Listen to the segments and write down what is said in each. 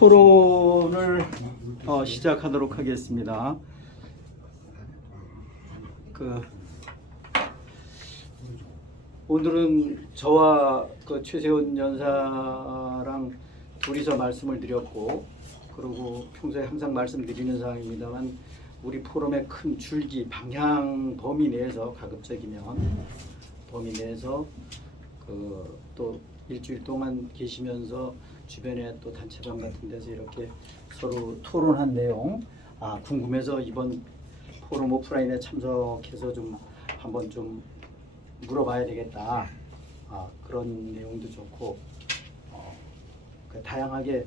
토론을 시작하도록 하겠습니다. 오늘은 저와 최세훈 연사랑 둘이서 말씀을 드렸고, 그리고 평소에 항상 말씀드리는 사항입니다만, 우리 포럼의 큰 줄기, 방향 범위 내에서 가급적이면 범위 내에서 또 일주일 동안 계시면서 주변에 또 단체방 같은 데서 이렇게 서로 토론한 내용 궁금해서 이번 포럼 오프라인에 참석해서 좀 한번 좀 물어봐야 되겠다. 그런 내용도 좋고 다양하게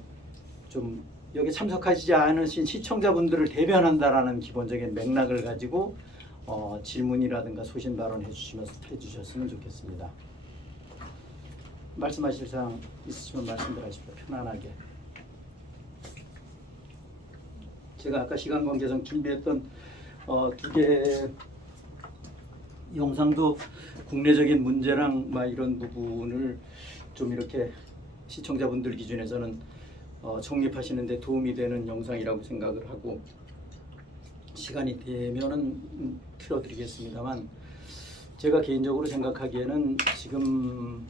좀 여기 참석하시지 않으신 시청자분들을 대변한다라는 기본적인 맥락을 가지고 질문이라든가 소신 발언 해주셨으면 좋겠습니다. 말씀하실 사항 있으시면 말씀들 하십시오. 편안하게. 제가 아까 시간 관계상 준비했던 두 개 영상도 국내적인 문제랑 이런 부분을 좀 이렇게 시청자분들 기준에서는 정립하시는 데 도움이 되는 영상이라고 생각을 하고, 시간이 되면은 틀어드리겠습니다만, 제가 개인적으로 생각하기에는 지금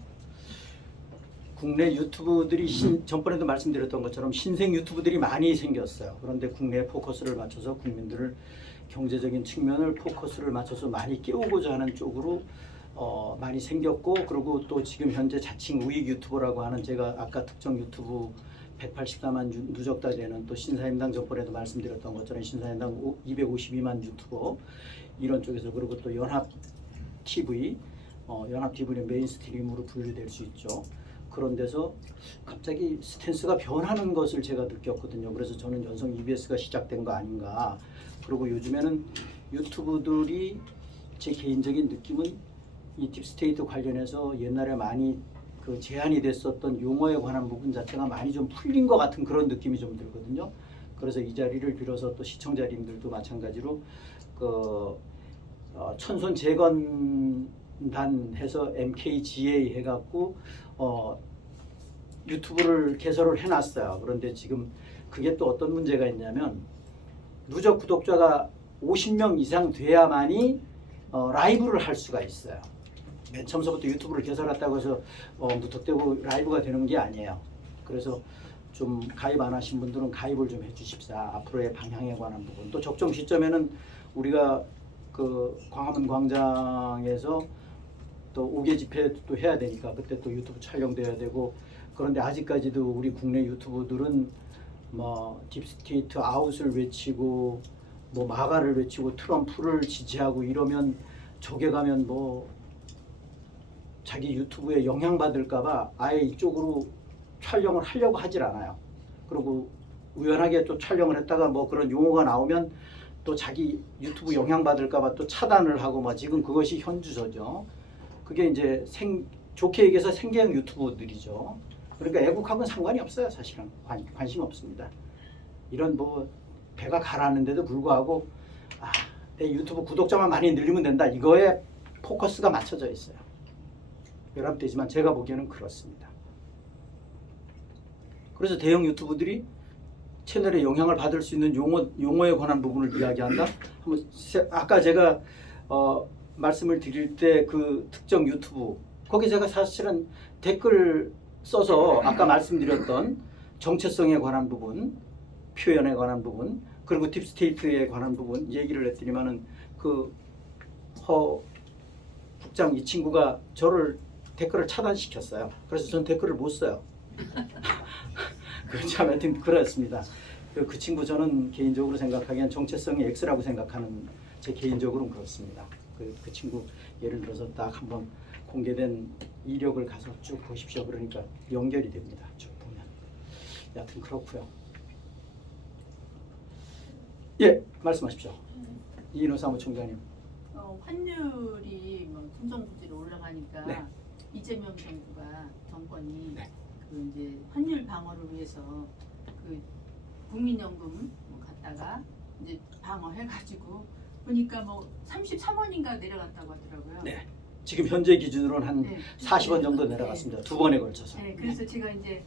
국내 유튜브들이 전번에도 말씀드렸던 것처럼 신생 유튜브들이 많이 생겼어요. 그런데 국내에 포커스를 맞춰서 국민들을 경제적인 측면을 포커스를 맞춰서 많이 깨우고자 하는 쪽으로 많이 생겼고, 그리고 또 지금 현재 자칭 우익 유튜버라고 하는, 제가 아까 특정 유튜브 184만 누적다 되는, 또 신사임당 전번에도 말씀드렸던 것처럼 신사임당 252만 유튜버 이런 쪽에서, 그리고 또 연합TV, 연합TV는 메인스트림으로 분류될 수 있죠. 그런 데서 갑자기 스탠스가 변하는 것을 제가 느꼈거든요. 그래서 저는 연성 EBS가 시작된 거 아닌가. 그리고 요즘에는 유튜브들이, 제 개인적인 느낌은 이 딥스테이트 관련해서 옛날에 많이 제한이 됐었던 용어에 관한 부분 자체가 많이 좀 풀린 것 같은 그런 느낌이 좀 들거든요. 그래서 이 자리를 빌어서 또 시청자님들도 마찬가지로 천손 재건단 해서 MKGA 해갖고 유튜브를 개설을 해놨어요. 그런데 지금 그게 또 어떤 문제가 있냐면, 누적 구독자가 50명 이상 돼야만이 라이브를 할 수가 있어요. 맨 처음부터 유튜브를 개설했다고 해서 무턱대고 라이브가 되는 게 아니에요. 그래서 좀 가입 안 하신 분들은 가입을 좀 해주십사. 앞으로의 방향에 관한 부분, 또 적정 시점에는 우리가 광화문 광장에서 또 5개 집회도 해야 되니까 그때 또 유튜브 촬영돼야 되고, 그런데 아직까지도 우리 국내 유튜버들은 딥스테이트 아웃을 외치고 마가를 외치고 트럼프를 지지하고 이러면, 저게 가면 자기 유튜브에 영향받을까봐 아예 이쪽으로 촬영을 하려고 하질 않아요. 그리고 우연하게 또 촬영을 했다가 그런 용어가 나오면 또 자기 유튜브 영향받을까봐 또 차단을 하고 지금 그것이 현주소죠. 그게 이제 좋게 얘기해서 생계형 유튜버들이죠. 그러니까 애국하고는 상관이 없어요. 사실은 관심 없습니다. 이런 배가 가라앉는데도 불구하고 내 유튜브 구독자만 많이 늘리면 된다, 이거에 포커스가 맞춰져 있어요. 결합되지만 제가 보기에는 그렇습니다. 그래서 대형 유튜브들이 채널에 영향을 받을 수 있는 용어에 관한 부분을 이야기한다. 아까 제가 말씀을 드릴 때 그 특정 유튜브, 거기 제가 사실은 댓글 써서 아까 말씀드렸던 정체성에 관한 부분, 표현에 관한 부분, 그리고 딥스테이트에 관한 부분 얘기를 했더니만은 허 국장 이 친구가 저를 댓글을 차단시켰어요. 그래서 전 댓글을 못 써요. 참 하여튼 그렇습니다. 그 친구, 저는 개인적으로 생각하기엔 정체성이 X라고 생각하는, 제 개인적으로는 그렇습니다. 그 친구 예를 들어서 딱 한번 공개된 이력을 가서 쭉 보십시오. 그러니까 연결이 됩니다. 쭉 보면. 여하튼 그렇고요. 예, 말씀하십시오. 이인호 사무총장님. 환율이 천정부지로 올라가니까 네. 이재명 정권이 이제 환율 방어를 위해서 국민연금 갖다가 이제 방어해가지고 보니까 33원인가 내려갔다고 하더라고요. 네. 지금 현재 기준으로는 한 40원 정도 내려갔습니다. 두 번에 걸쳐서. 네, 그래서 제가 이제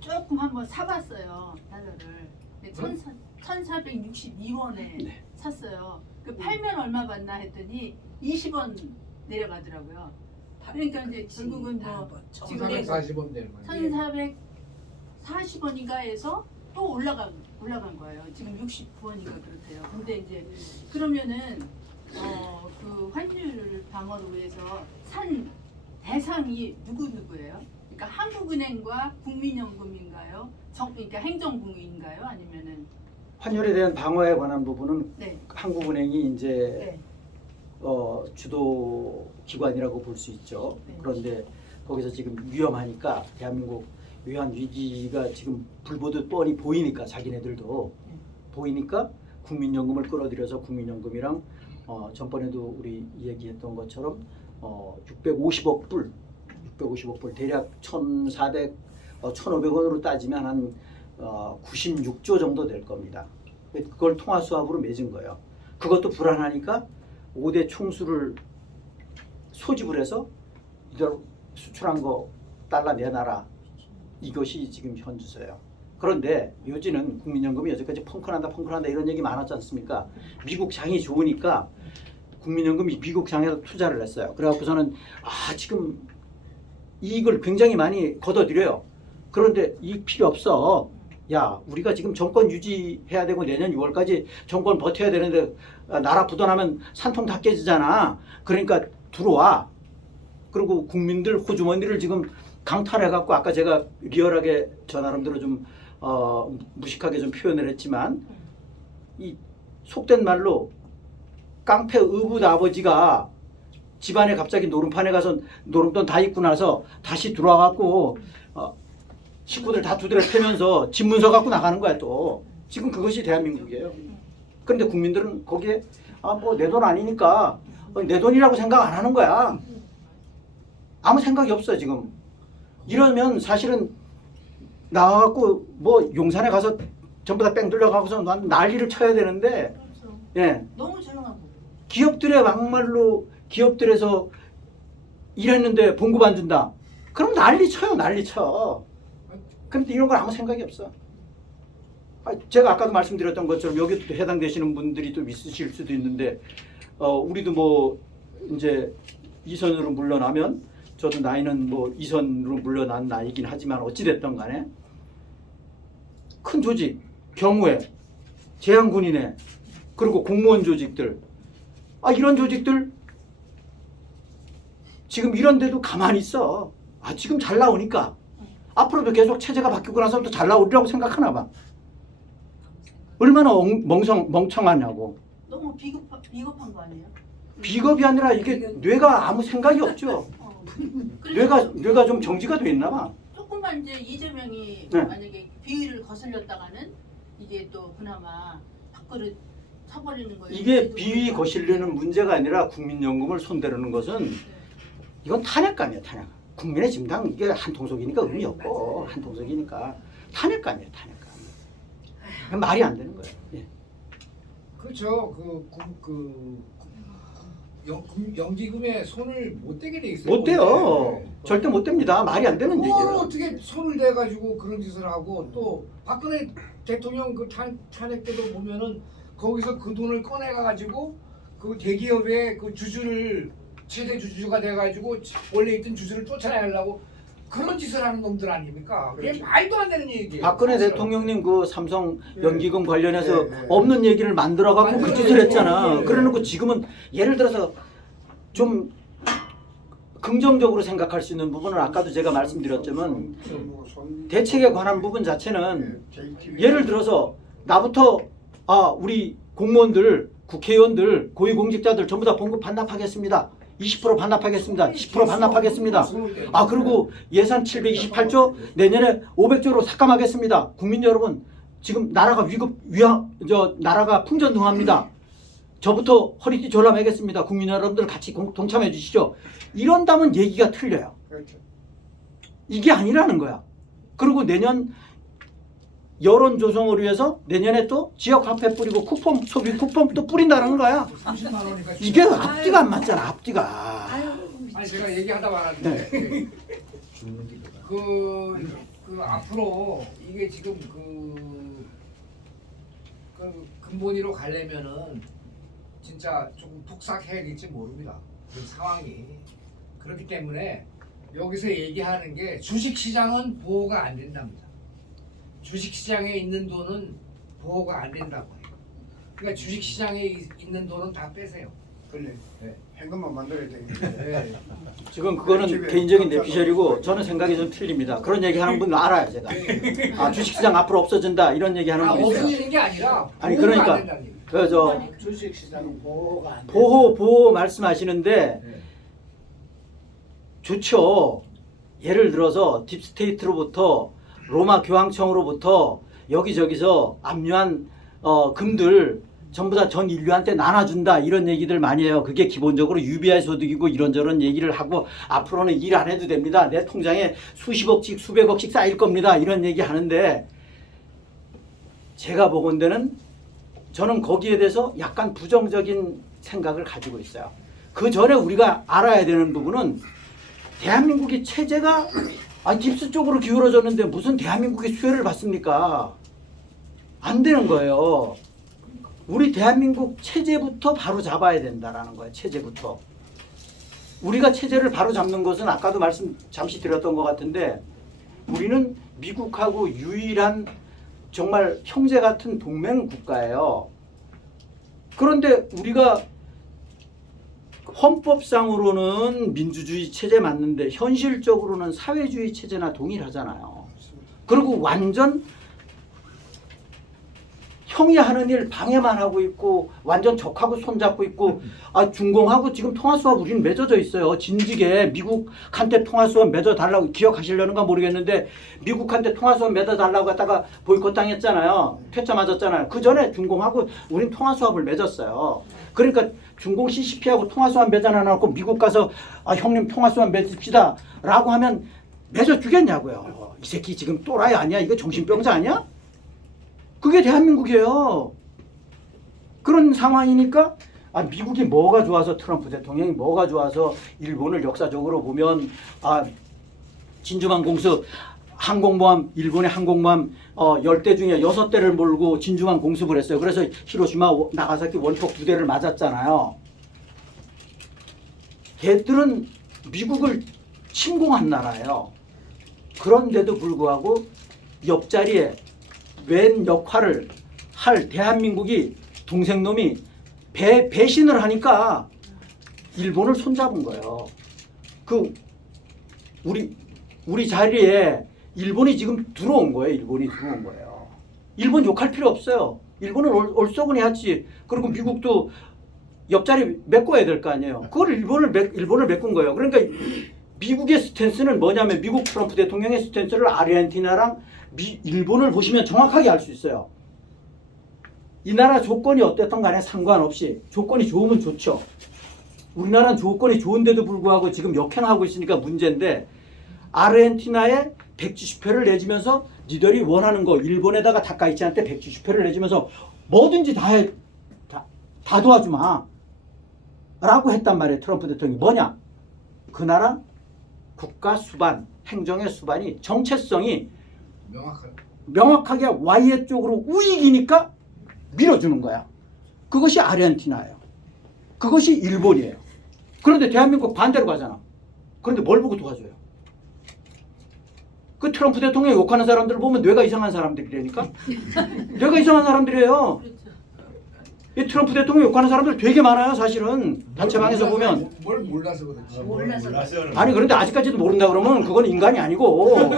조금 한번 사봤어요 달러를. 1,462원에 네. 샀어요. 그 팔면 얼마 받나 했더니 20원 내려가더라고요. 그러니까 이제 결국은 뭐 지금 1,440원 되는 거예요. 1,440원인가 해서 또 올라간 거예요. 지금 69원인가 그렇대요. 근데 이제 그러면은 그 환율 방어를 위해서 산 대상이 누구예요? 그러니까 한국은행과 국민연금인가요? 그러니까 행정부인가요? 아니면은 환율에 대한 방어에 관한 부분은 네. 한국은행이 이제 네. 주도 기관이라고 볼 수 있죠. 네. 그런데 거기서 지금 위험하니까 대한민국 외환 위기가 지금 불보듯 뻔히 보이니까 자기네들도 네. 보이니까 국민연금을 끌어들여서 국민연금이랑 전번에도 우리 얘기했던 것처럼 650억 불 대략 1,500원으로 따지면 한 96조 정도 될 겁니다. 그걸 통화 수합으로 맺은 거예요. 그것도 불안하니까 5대 총수를 소집을 해서 이대로 수출한 거 달러 내놔라. 이것이 지금 현주소예요. 그런데 요지는 국민연금이 여태까지 펑크난다 이런 얘기 많았지 않습니까? 미국 장이 좋으니까 국민연금이 미국 장에서 투자를 했어요. 그래갖고서는 지금 이익을 굉장히 많이 걷어들여요. 그런데 이익 필요 없어. 야, 우리가 지금 정권 유지해야 되고 내년 6월까지 정권 버텨야 되는데 나라 부도나면 산통 다 깨지잖아. 그러니까 들어와. 그리고 국민들 호주머니를 지금 강탈해갖고 아까 제가 리얼하게 저 나름대로 좀 무식하게 좀 표현을 했지만 이 속된 말로 깡패 의붓 아버지가 집안에 갑자기 노름판에 가서 노름돈 다 입고 나서 다시 들어와갖고 식구들 다 두드려 패면서 집문서 갖고 나가는 거야 또. 지금 그것이 대한민국이에요. 그런데 국민들은 거기에 뭐 내 돈 아니니까 내 돈이라고 생각 안 하는 거야. 아무 생각이 없어 지금. 이러면 사실은 나와갖고 뭐 용산에 가서 전부 다 뺑 돌려가고서 난리를 쳐야 되는데 그렇죠. 예. 너무 조용하고. 기업들의 막말로 기업들에서 일했는데 봉급 안 준다. 그럼 난리 쳐요, 난리 쳐. 그런데 이런 건 아무 생각이 없어. 제가 아까도 말씀드렸던 것처럼 여기도 해당되시는 분들이 또 있으실 수도 있는데 우리도 뭐 이제 이선으로 물러나면 저도 나이는 뭐 이선으로 물러난 나이긴 하지만 어찌됐든 간에 큰 조직, 경우에 제한군인회 그리고 공무원 조직들 이런 조직들 지금 이런데도 가만히 있어. 지금 잘 나오니까 앞으로도 계속 체제가 바뀌고 나서 또 잘 나오리라고 생각하나 봐. 얼마나 멍청하냐고. 너무 비겁한 거 아니에요? 비겁이 아니라 이게 뇌가 아무 생각이 없죠. 뇌가 좀 정지가 돼 있나 봐. 조금만 이제 이재명이 네. 만약에 비위를 거슬렸다가는 이게 또 그나마 밥그릇 사버리는 거예요. 이게 비위 거슬리는 문제가 아니라 국민연금을 손대려는 것은 이건 탄핵감이야, 탄핵. 국민의 짐당 이게 한 통속이니까 의미 없고 한 통속이니까 탄핵감이에요, 탄핵감. 말이 안 되는 거예요. 예. 그렇죠. 연기금에 손을 못 대게 돼 있어요. 못 돼요. 네. 절대 못 됩니다. 말이 안 되는 그걸 얘기예요. 어떻게 손을 대가지고 그런 짓을 하고 또 박근혜 대통령 그 탄핵 때도 보면은 거기서 그 돈을 꺼내가지고 그 대기업의 그 주주를 최대 주주가 돼가지고 원래 있던 주주를 쫓아내려고 그런 짓을 하는 놈들 아닙니까? 그게 그렇죠. 말도 안 되는 얘기예요. 박근혜 사실은. 대통령님 그 삼성 예. 연기금 관련해서 예, 예. 없는 얘기를 만들어갖고 그 짓을 했잖아. 예, 예. 그래놓고 지금은 예를 들어서 좀 긍정적으로 생각할 수 있는 부분은 아까도 제가 말씀드렸지만 대책에 관한 부분 자체는 예를 들어서 나부터 우리 공무원들, 국회의원들, 고위공직자들 전부 다 봉급 반납하겠습니다. 20% 반납하겠습니다. 10% 반납하겠습니다. 그리고 예산 728조 내년에 500조로 삭감하겠습니다. 국민 여러분, 지금 나라가 나라가 풍전등화합니다. 저부터 허리띠 졸라매겠습니다. 국민 여러분들 같이 동참해 주시죠. 이런다면 얘기가 틀려요. 그렇죠. 이게 아니라는 거야. 그리고 내년 여론 조성을 위해서 내년에 또 지역 화폐 뿌리고 쿠폰, 소비 쿠폰 또 뿌린다는 거야. 30만 원이니까 이게 앞뒤가 안 맞잖아, 앞뒤가. 아니 제가 얘기하다 말았는데 네. 그 그 앞으로 이게 지금 그 근본위로 가려면은 진짜 조금 폭삭해야 될지 모릅니다. 그 상황이 그렇기 때문에 여기서 얘기하는 게 주식시장은 보호가 안 된답니다. 주식시장에 있는 돈은 보호가 안 된다고 해요. 그러니까 주식시장에 있는 돈은 다 빼세요. 그래. 네. 현금만 만들어야 되겠네. 네. 지금 그거는 개인적인 내피셜이고 저는 생각이 좀 틀립니다. 그런 얘기 하는 분 알아요, 제가. 아, 주식시장 앞으로 없어진다 이런 얘기 하는 분 있어요. 없어지는 게 아니라 아니, 보호가 그러니까. 안 된다는 얘기. 그저 주식시장은 보호가 안 돼. 보호 말씀하시는데 네. 좋죠. 예를 들어서 딥스테이트로부터 로마 교황청으로부터 여기저기서 압류한 금들 전부 다 전 인류한테 나눠준다 이런 얘기들 많이 해요. 그게 기본적으로 UBI 소득이고 이런저런 얘기를 하고 앞으로는 일 안 해도 됩니다. 내 통장에 수십억씩 수백억씩 쌓일 겁니다. 이런 얘기 하는데 제가 보건대는 저는 거기에 대해서 약간 부정적인 생각을 가지고 있어요. 그 전에 우리가 알아야 되는 부분은 대한민국의 체제가 딥스 쪽으로 기울어졌는데 무슨 대한민국의 수혜를 받습니까? 안 되는 거예요. 우리 대한민국 체제부터 바로 잡아야 된다라는 거예요. 체제부터. 우리가 체제를 바로 잡는 것은 아까도 말씀 잠시 드렸던 것 같은데 우리는 미국하고 유일한 정말 형제 같은 동맹 국가예요. 그런데 우리가 헌법상으로는 민주주의 체제 맞는데 현실적으로는 사회주의 체제나 동일하잖아요. 그리고 완전 형이 하는 일 방해만 하고 있고 완전 적하고 손잡고 있고 중공하고 지금 통화수합 우리는 맺어져 있어요. 진즉에 미국한테 통화수합 맺어달라고 기억하시려는가 모르겠는데 미국한테 통화수합 맺어달라고 하다가 보이콧 당했잖아요. 퇴짜 맞았잖아요. 그 전에 중공하고 우린 통화수합을 맺었어요. 그러니까 중공 CCP하고 통화수합 맺어놔놓고 미국 가서 형님 통화수합 맺읍시다 라고 하면 맺어주겠냐고요. 이 새끼 지금 또라이 아니야? 이거 정신병자 아니야? 그게 대한민국이에요. 그런 상황이니까 미국이 뭐가 좋아서 트럼프 대통령이 뭐가 좋아서 일본을 역사적으로 보면 진주만 공습 항공모함 일본의 항공모함 10대 중에 6대를 몰고 진주만 공습을 했어요. 그래서 히로시마 나가사키 원폭 2대를 맞았잖아요. 걔들은 미국을 침공한 나라예요. 그런데도 불구하고 옆자리에 웬 역할을 할 대한민국이 동생놈이 배신을 하니까 일본을 손잡은 거예요. 우리 자리에 일본이 지금 들어온 거예요. 일본 욕할 필요 없어요. 일본은 얼쏘구니 하지. 그리고 미국도 옆자리 메꿔야 될 거 아니에요. 그걸 일본을 메꾼 거예요. 그러니까 미국의 스탠스는 뭐냐면 미국 트럼프 대통령의 스탠스를 아르헨티나랑 일본을 보시면 정확하게 알 수 있어요. 이 나라 조건이 어땠던 간에 상관없이 조건이 좋으면 좋죠. 우리나라는 조건이 좋은데도 불구하고 지금 역행하고 있으니까 문제인데 아르헨티나에 170표를 내주면서 니들이 원하는 거 일본에다가 다카이치한테 170표를 내주면서 뭐든지 다 도와주마 라고 했단 말이에요. 트럼프 대통령이 뭐냐? 그 나라 국가 수반, 행정의 수반이 정체성이 명확하게 Y의 쪽으로 우익이니까 밀어주는 거야. 그것이 아르헨티나예요. 그것이 일본이에요. 그런데 대한민국 반대로 가잖아. 그런데 뭘 보고 도와줘요? 그 트럼프 대통령 욕하는 사람들을 보면 뇌가 이상한 사람들이라니까? 뇌가 이상한 사람들이에요. 이 트럼프 대통령 욕하는 사람들 되게 많아요. 사실은 단체방에서 보면. 뭘 몰라서 그렇지. 몰라서. 아니 그런데 아직까지도 모른다 그러면 그건 인간이 아니고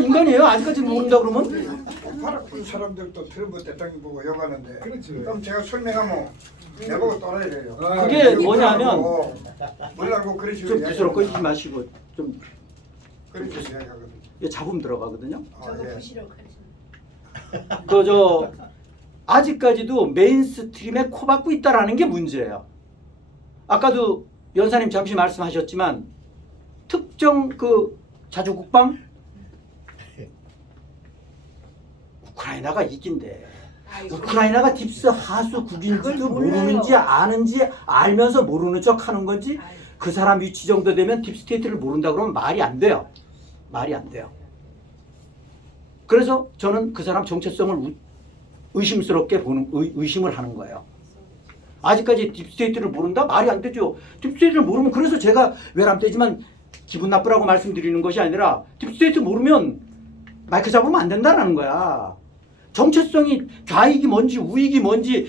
인간이에요. 아직까지도 모른다 그러면 파라군 사람들도 트럼프 대통령 보고 욕하는데 그렇지. 그럼 제가 설명하면 내보고 또라이래요. 그게 뭐냐면 몰라고 그러시고 좀 부스럽거리지 마시고 좀 그렇게 이야기하거든요. 잡음 들어가거든요. 저거 예. 부시러 가지. 아직까지도 메인스트림에 코박고 있다라는 게 문제예요. 아까도 연사님 잠시 말씀하셨지만 특정 자주국방 우크라이나가 이긴대. 우크라이나가 딥스 하수 국인지도 모르는지 아는지 알면서 모르는 척 하는 건지 그 사람 위치 정도 되면 딥스테이트를 모른다 그러면 말이 안 돼요. 그래서 저는 그 사람 정체성을 의심스럽게 의심을 하는 거예요. 아직까지 딥스테이트를 모른다? 말이 안 되죠. 딥스테이트를 모르면, 그래서 제가 외람되지만 기분 나쁘라고 말씀드리는 것이 아니라 딥스테이트 모르면 마이크 잡으면 안 된다는 거야. 정체성이 좌익이 뭔지 우익이 뭔지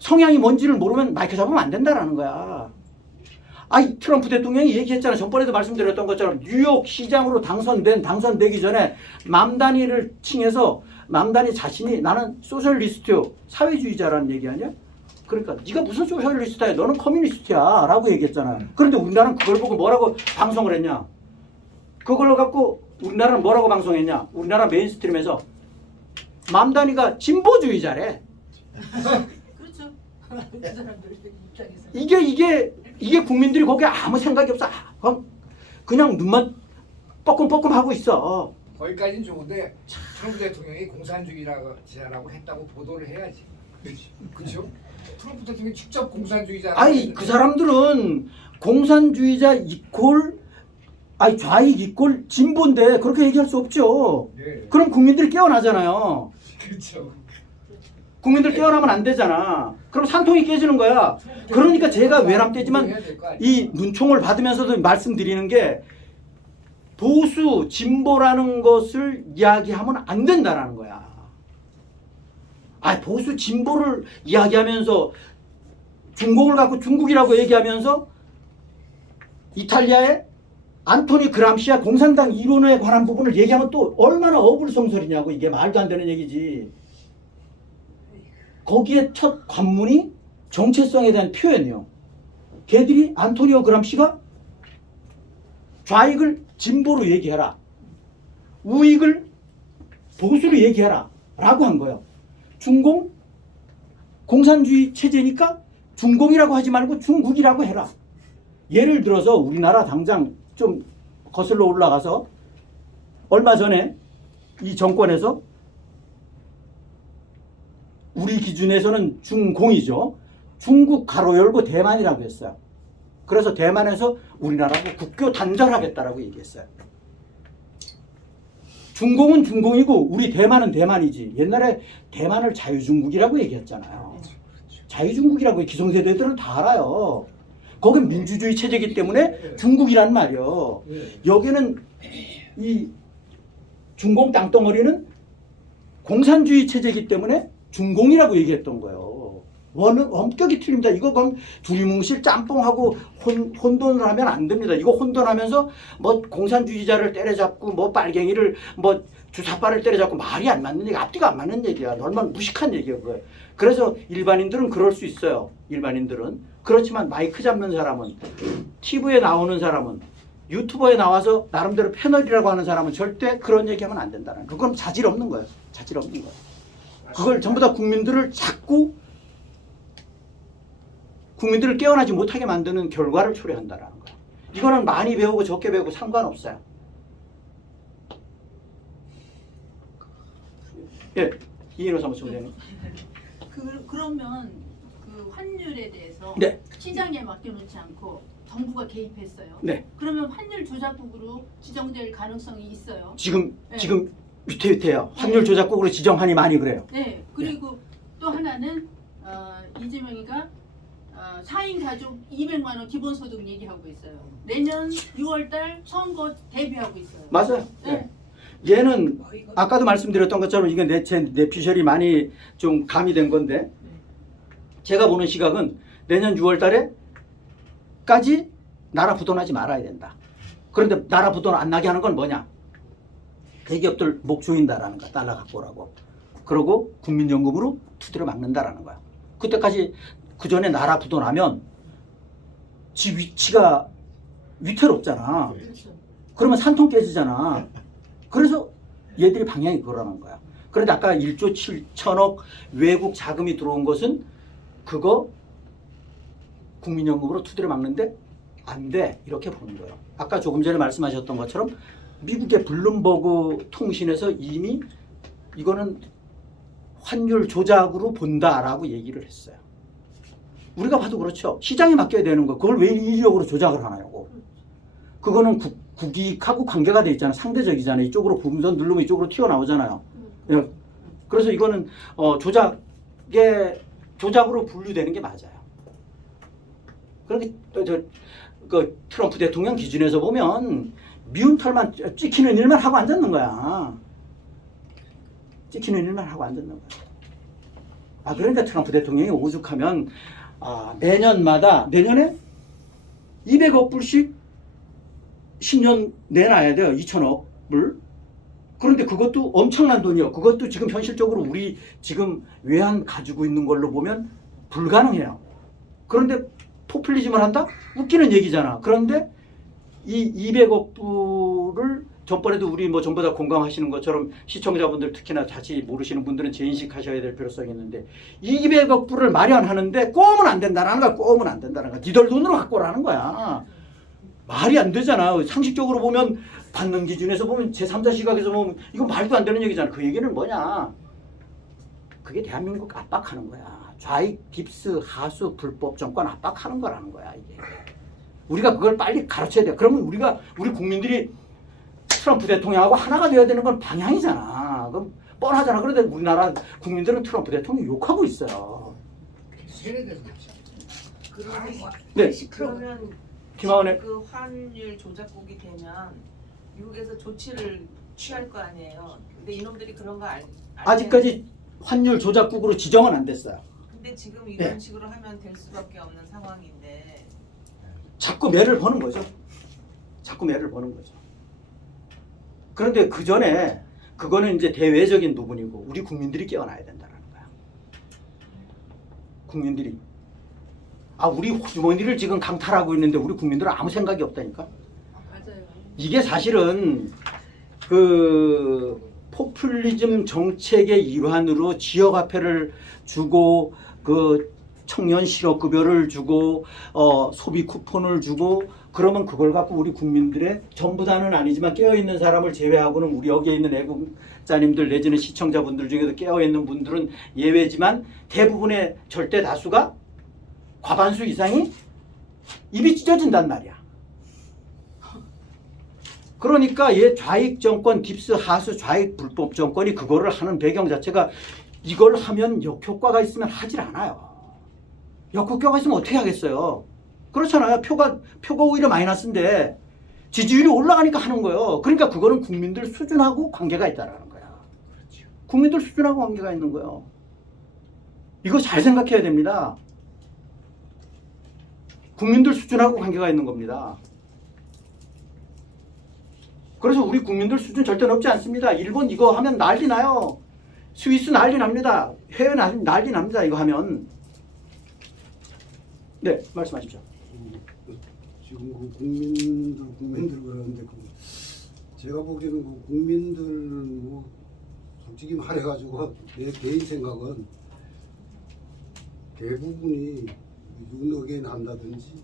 성향이 뭔지를 모르면 마이크 잡으면 안 된다는 거야. 트럼프 대통령이 얘기했잖아. 전번에도 말씀드렸던 것처럼 뉴욕 시장으로 당선되기 전에 맘다니를 칭해서 맘다니 자신이 나는 소셜리스트요, 사회주의자라는 얘기 아니야? 그러니까 네가 무슨 소셜리스트야, 너는 커뮤니스트야 라고 얘기했잖아. 그런데 우리나라는 그걸 보고 뭐라고 방송을 했냐? 그걸로 갖고 우리나라는 뭐라고 방송했냐? 우리나라 메인스트림에서 맘다니가 진보주의자래. 그렇죠. 그 사람들 입장에서. 이게 국민들이 거기에 아무 생각이 없어. 그냥 눈만 뻐끔뻐끔 하고 있어. 거기까지는 좋은데 트럼프 대통령이 공산주의자라고 했다고 보도를 해야지. 그렇죠? 트럼프 대통령이 직접 공산주의자. 그 사람들은 공산주의자 이꼴 좌익 이꼴 진보인데 그렇게 얘기할 수 없죠. 네. 그럼 국민들이 깨어나잖아요. 그렇죠. 국민들 깨어나면 안 되잖아. 그럼 산통이 깨지는 거야. 그러니까 제가 외람되지만 이 눈총을 받으면서도 말씀드리는 게 보수 진보라는 것을 이야기하면 안 된다라는 거야. 보수 진보를 이야기하면서 중공을 갖고 중국이라고 얘기하면서 이탈리아의 안토니 그람시아 공산당 이론에 관한 부분을 얘기하면 또 얼마나 어불성설이냐고. 이게 말도 안 되는 얘기지. 거기에 첫 관문이 정체성에 대한 표현이요. 걔들이 안토니오 그람시가 좌익을 진보로 얘기해라, 우익을 보수로 얘기해라 라고 한 거예요. 중공, 공산주의 체제니까 중공이라고 하지 말고 중국이라고 해라. 예를 들어서 우리나라 당장 좀 거슬러 올라가서 얼마 전에 이 정권에서 우리 기준에서는 중공이죠. 중국 가로 열고 대만이라고 했어요. 그래서 대만에서 우리나라하고 국교 단절하겠다라고 얘기했어요. 중공은 중공이고 우리 대만은 대만이지. 옛날에 대만을 자유중국이라고 얘기했잖아요. 자유중국이라고 기성세대들은 다 알아요. 거긴 민주주의 체제이기 때문에 중국이란 말이요. 여기는 이 중공 땅덩어리는 공산주의 체제이기 때문에 중공이라고 얘기했던 거예요. 원격이 틀립니다. 이거 그럼 두리뭉실 짬뽕하고 혼돈을 하면 안 됩니다. 이거 혼돈하면서 뭐 공산주의자를 때려잡고 뭐 빨갱이를 뭐 주사파를 때려잡고 말이 안 맞는 얘기, 앞뒤가 안 맞는 얘기야. 얼마나 무식한 얘기야 그거. 그래서 일반인들은 그럴 수 있어요. 일반인들은. 그렇지만 마이크 잡는 사람은, TV에 나오는 사람은, 유튜버에 나와서 나름대로 패널이라고 하는 사람은 절대 그런 얘기하면 안 된다는 거예요. 그건 자질 없는 거예요. 자질 없는 거예요. 그걸 전부 다 국민들을 자꾸 국민들을 깨어나지 못하게 만드는 결과를 초래한다는 거예요. 이거는 많이 배우고 적게 배우고 상관없어요. 예, 이인호 사무총장님. 그러면 그 환율에 대해서 네. 시장에 맡겨놓지 않고 정부가 개입했어요. 네. 그러면 환율 조작국으로 지정될 가능성이 있어요. 지금 네. 위태위태해요. 환율 조작국으로 지정하니 많이 그래요. 네. 그리고 또 하나는 이재명이가 4인 가족 200만 원 기본소득 얘기하고 있어요. 내년 6월달 선거 대비하고 있어요. 맞아요. 네. 얘는 아까도 말씀드렸던 것처럼 이게 내 피셜이 많이 좀 가미된 건데, 제가 보는 시각은 내년 6월 달에까지 나라 부도나지 말아야 된다. 그런데 나라 부도 안 나게 하는 건 뭐냐? 대기업들 목 조인다라는 거야. 달러 갖고 오라고. 그러고 국민연금으로 투들을 막는다라는 거야. 그때까지 그 전에 나라 부도 나면 지 위치가 위태롭잖아. 그러면 산통 깨지잖아. 그래서 얘들이 방향이 그러는 거야. 그런데 아까 1조 7천억 외국 자금이 들어온 것은 그거 국민연금으로 투들을 막는데 안 돼. 이렇게 보는 거예요. 아까 조금 전에 말씀하셨던 것처럼 미국의 블룸버그 통신에서 이미 이거는 환율 조작으로 본다라고 얘기를 했어요. 우리가 봐도 그렇죠. 시장에 맡겨야 되는 거. 그걸 왜 인위적으로 조작을 하냐고. 그거는 국익하고 관계가 돼 있잖아. 상대적이잖아. 이쪽으로 부분선 누르면 이쪽으로 튀어나오잖아요. 예. 그래서 이거는 조작으로 분류되는 게 맞아요. 그런데 그 트럼프 대통령 기준에서 보면 미운 털만 찍히는 일만 하고 앉았는 거야. 찍히는 일만 하고 앉았는 거야. 그러니까 트럼프 대통령이 오죽하면 내년에 200억 불씩 10년 내놔야 돼요. 2천억 불. 그런데 그것도 엄청난 돈이요. 그것도 지금 현실적으로 우리 지금 외환 가지고 있는 걸로 보면 불가능해요. 그런데 포퓰리즘을 한다? 웃기는 얘기잖아. 그런데 이 200억 불을 전번에도 우리 뭐 전부 다 공감하시는 것처럼 시청자분들 특히나 다시 모르시는 분들은 재인식하셔야 될 필요성이 있는데 200억 불을 마련하는데 꼬으면 안 된다는 거야. 꼬으면 안 된다는 거야. 니들 돈으로 갖고 오라는 거야. 말이 안 되잖아. 상식적으로 보면 받는 기준에서 보면 제3자 시각에서 보면 이건 말도 안 되는 얘기잖아. 그 얘기는 뭐냐? 그게 대한민국 압박하는 거야. 좌익, 깁스, 하수, 불법 정권 압박하는 거라는 거야. 이게. 우리가 그걸 빨리 가르쳐야 돼. 그러면 우리 국민들이 트럼프 대통령하고 하나가 되어야 되는 건 방향이잖아. 그럼 뻔하잖아. 그런데 우리나라 국민들은 트럼프 대통령 욕하고 있어요. 세뇌돼서 네. 그러면 김하원의 그 환율 조작국이 되면 미국에서 조치를 취할 거 아니에요. 근데 이놈들이 그런 거 아직까지 환율 조작국으로 지정은 안 됐어요. 근데 지금 이런 네. 식으로 하면 될 수밖에 없는 상황인데 자꾸 매를 버는 거죠. 자꾸 매를 버는 거죠. 그런데 그 전에 그거는 이제 대외적인 부분이고 우리 국민들이 깨어나야 된다는 거야. 국민들이. 우리 주머니를 지금 강탈하고 있는데 우리 국민들은 아무 생각이 없다니까. 맞아요. 이게 사실은 그 포퓰리즘 정책의 일환으로 지역화폐를 주고 그 청년 실업급여를 주고 소비 쿠폰을 주고 그러면 그걸 갖고 우리 국민들의 전부 다는 아니지만 깨어있는 사람을 제외하고는 우리 여기에 있는 애국자님들 내지는 시청자분들 중에도 깨어있는 분들은 예외지만 대부분의 절대 다수가 과반수 이상이 입이 찢어진단 말이야. 그러니까 좌익 정권, 깁스, 하수, 좌익 불법 정권이 그거를 하는 배경 자체가 이걸 하면 역효과가 있으면 하질 않아요. 역효과가 있으면 어떻게 하겠어요? 그렇잖아요. 표가 오히려 마이너스인데 지지율이 올라가니까 하는 거예요. 그러니까 그거는 국민들 수준하고 관계가 있다라는 거야. 국민들 수준하고 관계가 있는 거예요. 이거 잘 생각해야 됩니다. 국민들 수준하고 관계가 있는 겁니다. 그래서 우리 국민들 수준 절대 높지 않습니다. 일본 이거 하면 난리 나요. 스위스 난리 납니다. 해외 난리 납니다. 이거 하면. 네, 말씀하십시오. 지금 그 국민들 그러는데 제가 보기에는 그 국민들은 뭐 솔직히 말해가지고 내 개인 생각은 대부분이 윤어게인 한다든지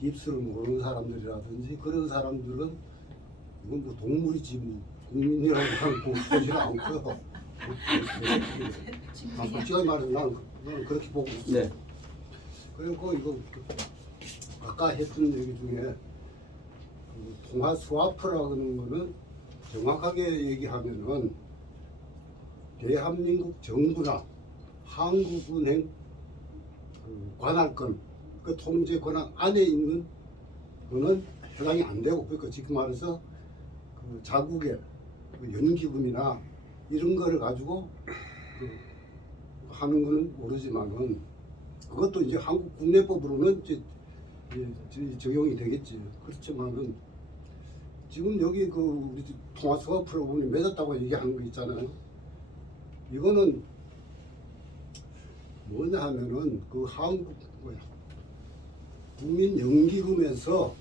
깁스를 모르는 사람들이라든지 그런 사람들은 이건 뭐 동물이지 뭐 국민이라고 하고 그러지 않고요. 솔직하게 말해서 나는 그렇게 보고 있어요. 네. 그리고 이거 아까 했던 얘기 중에 그 통화 스와프라고 하는 거는 정확하게 얘기하면은 대한민국 정부나 한국은행 그 관할권, 그 통제 권한 안에 있는 거는 해당이 안 되고, 그러니까 지금 말해서 그 자국의 그 연기금이나 이런 거를 가지고 그 하는 거는 모르지만은 그것도 이제 한국 국내법으로는 이제 적용이 되겠지. 그렇지만은 지금 여기 그 우리 통화 스와프라고 보니 맺었다고 얘기하는 거 있잖아요. 이거는 뭐냐 하면은 그 한국 국민연기금에서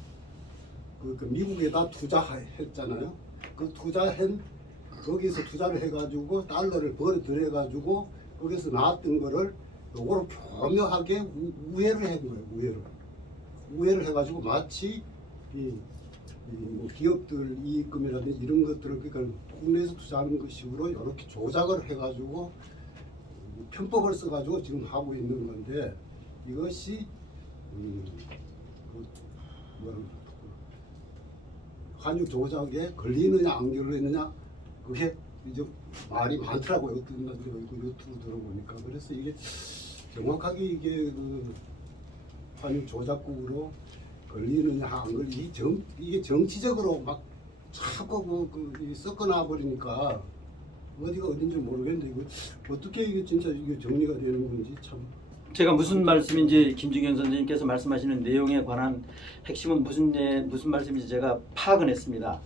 그 미국에다 투자했잖아요. 그 투자한 거기서 투자를 해가지고 달러를 벌어들여 가지고 거기서 나왔던 거를 요거를 교묘하게 우회를 한 거예요. 우회를 해가지고 마치 뭐 기업들 이익금이라든지 이런 것들을 그러니까 국내에서 투자하는 것식으로 이렇게 조작을 해가지고 편법을 써가지고 지금 하고 있는 건데 환유 조작에 걸리느냐 안 걸리느냐 그게 이제 말이 많더라고요. 어떤 유튜브 들어보니까. 그래서 이게 정확하게 이게 그 환유 조작국으로 걸리느냐 안 걸리 이게 정치적으로 막 자꾸 섞어놔 버리니까 어디가 어딘지 모르겠는데 이거 어떻게 이게 진짜 이게 정리가 되는 건지 참. 제가 무슨 말씀인지 김중현 선생님께서 말씀하시는 내용에 관한 핵심은 무슨 말씀인지 제가 파악은 했습니다.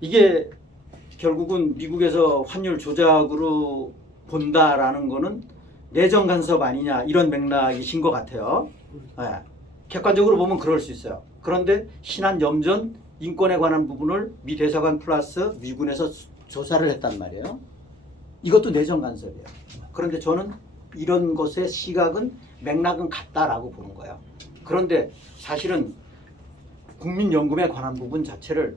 이게 결국은 미국에서 환율 조작으로 본다라는 거는 내정 간섭 아니냐 이런 맥락이신 것 같아요. 네. 객관적으로 보면 그럴 수 있어요. 그런데 신한 염전 인권에 관한 부분을 미 대사관 플러스 미군에서 조사를 했단 말이에요. 이것도 내정 간섭이에요. 그런데 저는 이런 것의 시각은 맥락은 같다라고 보는 거예요. 그런데 사실은 국민연금에 관한 부분 자체를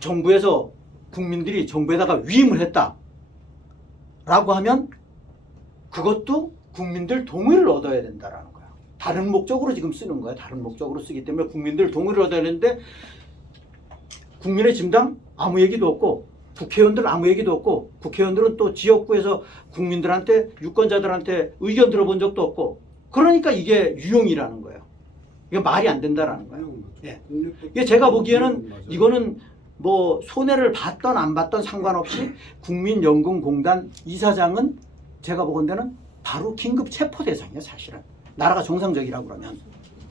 정부에서 국민들이 정부에다가 위임을 했다라고 하면 그것도 국민들 동의를 얻어야 된다라는 거예요. 다른 목적으로 지금 쓰는 거예요. 다른 목적으로 쓰기 때문에 국민들 동의를 얻어야 되는데 국민의 진당 아무 얘기도 없고 국회의원들은 아무 얘기도 없고 국회의원들은 또 지역구에서 국민들한테 유권자들한테 의견 들어본 적도 없고 그러니까 이게 유용이라는 거예요. 이게 말이 안 된다라는 거예요. 예. 이게 제가 보기에는 이거는 뭐 손해를 봤던 안 봤던 상관없이 국민연금공단 이사장은 제가 보건대는 바로 긴급 체포 대상이에요. 사실은 나라가 정상적이라고 그러면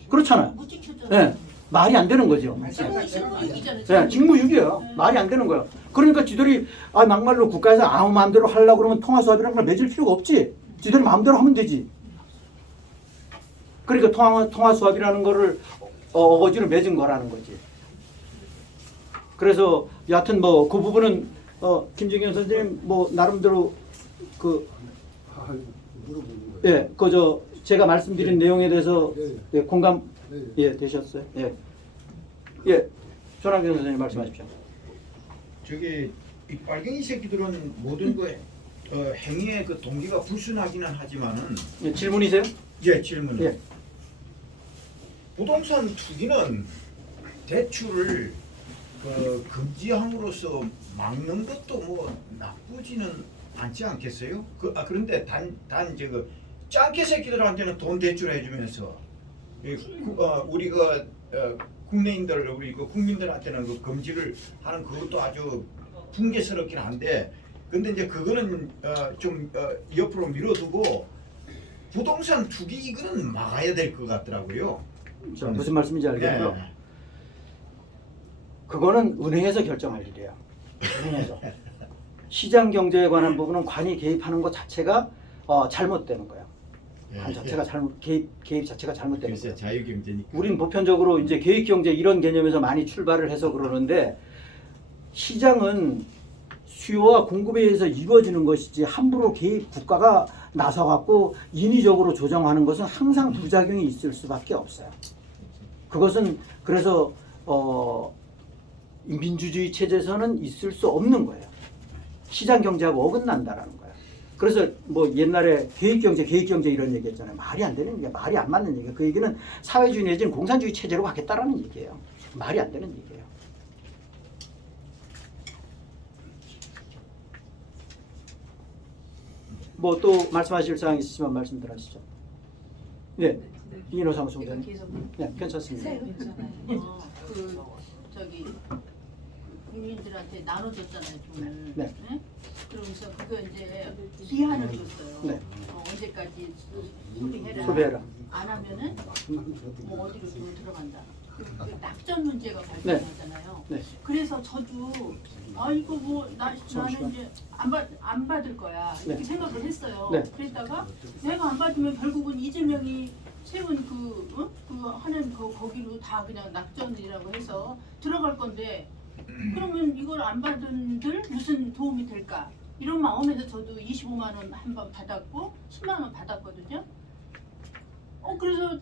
그렇잖아요. 못 지켰잖아요. 네. 말이 안 되는 거죠. 직무유기잖아요. 네, 직무유기예요. 말이 안 되는 거예요. 그러니까 지들이 막말로 국가에서 아무 마음대로 하려고 그러면 통화수합이라는 걸 맺을 필요가 없지. 지들이 마음대로 하면 되지. 그러니까 통화수합이라는 거를 어거지로 맺은 거라는 거지. 그래서 여하튼 뭐 그 부분은 김정현 선생님 뭐 나름대로 물어보는 거예요. 예, 그저 제가 말씀드린 내용에 대해서 네. 예, 공감 네. 예 되셨어요? 예, 예, 조남경 선생님 말씀하십시오. 저기 이 빨갱이 새끼들은 모든 그 행위의 그 동기가 불순하기는 하지만은 예, 질문이세요? 예 질문. 예. 부동산 투기는 대출을 금지함으로써 막는 것도 뭐 나쁘지는 않지 않겠어요? 그런데 단 저거 짱깨 새끼들한테는 돈 대출해주면서 우리가 국내인들 우리 그 국민들한테는 그 금지를 하는 그것도 아주 붕괴스럽긴 한데 근데 이제 그거는 좀 옆으로 밀어두고 부동산 투기 이거는 막아야 될 것 같더라고요. 자, 무슨 말씀인지 알겠고요. 예. 그거는 은행에서 결정할 일이에요. 은행에서. 시장 경제에 관한 부분은 관이 개입하는 것 자체가 잘못되는 거예요. 관 자체가 개입 자체가 잘못되는 거예요. 자유경제니까. 우린 보편적으로 이제 개입경제 이런 개념에서 많이 출발을 해서 그러는데 시장은 수요와 공급에 의해서 이루어지는 것이지 함부로 국가가 나서갖고 인위적으로 조정하는 것은 항상 부작용이 있을 수밖에 없어요. 그것은 그래서 민주주의 체제에서는 있을 수 없는 거예요. 시장 경제하고 어긋난다라는 거예요. 그래서 뭐 옛날에 계획경제 이런 얘기했잖아요. 말이 안 되는 얘기야. 말이 안 맞는 얘기야. 그 얘기는 사회주의 내지는 공산주의 체제로 가겠다라는 얘기예요. 말이 안 되는 얘기예요. 뭐 또 말씀하실 사항 있으시면 말씀들 하시죠. 네, 이인호 사무총장. 네, 괜찮습니다. 저기 국민들한테 나눠줬잖아요 돈을. 네. 네? 그러면서 그거 이제 기한을 줬어요. 네. 언제까지 소비해라. 소비해라. 안 하면은 뭐 어디로 돈 들어간다. 그 낙전 문제가 발생하잖아요. 네. 그래서 저도 이거 뭐 나는 이제 안 받을 거야 이렇게 네. 생각을 했어요. 네. 그랬다가 내가 안 받으면 결국은 이재명이 세운 그 하는 거기로 다 그냥 낙전이라고 해서 들어갈 건데 그러면 이걸 안 받은들 무슨 도움이 될까? 이런 마음에서 저도 25만 원 한 번 받았고 10만 원 받았거든요. 그래서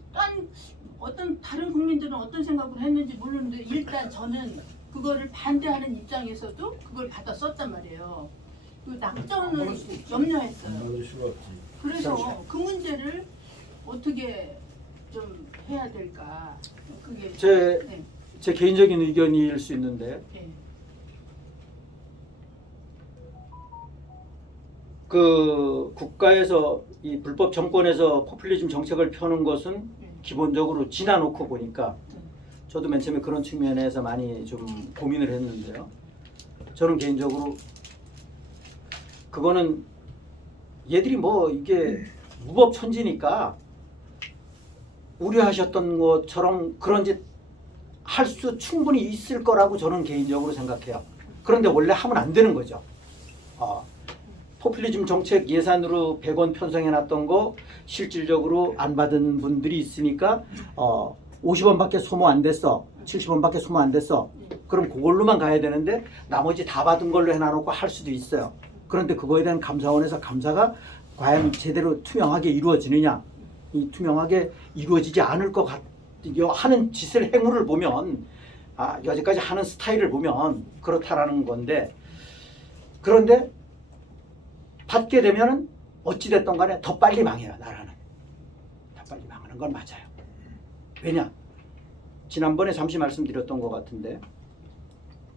어떤 다른 국민들은 어떤 생각을 했는지 모르는데 일단 저는 그거를 반대하는 입장에서도 그걸 받아 썼단 말이에요. 그 낙전을 염려했어요. 받을 수가 없지. 그래서 그 문제를 어떻게 좀 해야 될까? 그게 제 네. 개인적인 의견일 수 있는데 예. 그 국가에서 이 불법 정권에서 포퓰리즘 정책을 펴는 것은 네. 기본적으로 지나놓고 보니까 네. 저도 맨 처음에 그런 측면에서 많이 좀 고민을 했는데요. 저는 개인적으로 그거는 얘들이 뭐 이게 무법천지니까 우려하셨던 것처럼 그런 짓 할 수 충분히 있을 거라고 저는 개인적으로 생각해요. 그런데 원래 하면 안 되는 거죠. 포퓰리즘 정책 예산으로 100원 편성해놨던 거 실질적으로 안 받은 분들이 있으니까 50원밖에 소모 안 됐어. 70원밖에 소모 안 됐어. 그럼 그걸로만 가야 되는데 나머지 다 받은 걸로 해놔놓고 할 수도 있어요. 그런데 그거에 대한 감사원에서 감사가 과연 제대로 투명하게 이루어지느냐, 이 투명하게 이루어지지 않을 것 하는 짓을 행위를 보면 여지까지 하는 스타일을 보면 그렇다라는 건데, 그런데 받게 되면은 어찌됐든 간에 더 빨리 망해요. 나라는 더 빨리 망하는 건 맞아요. 왜냐, 지난번에 잠시 말씀드렸던 것 같은데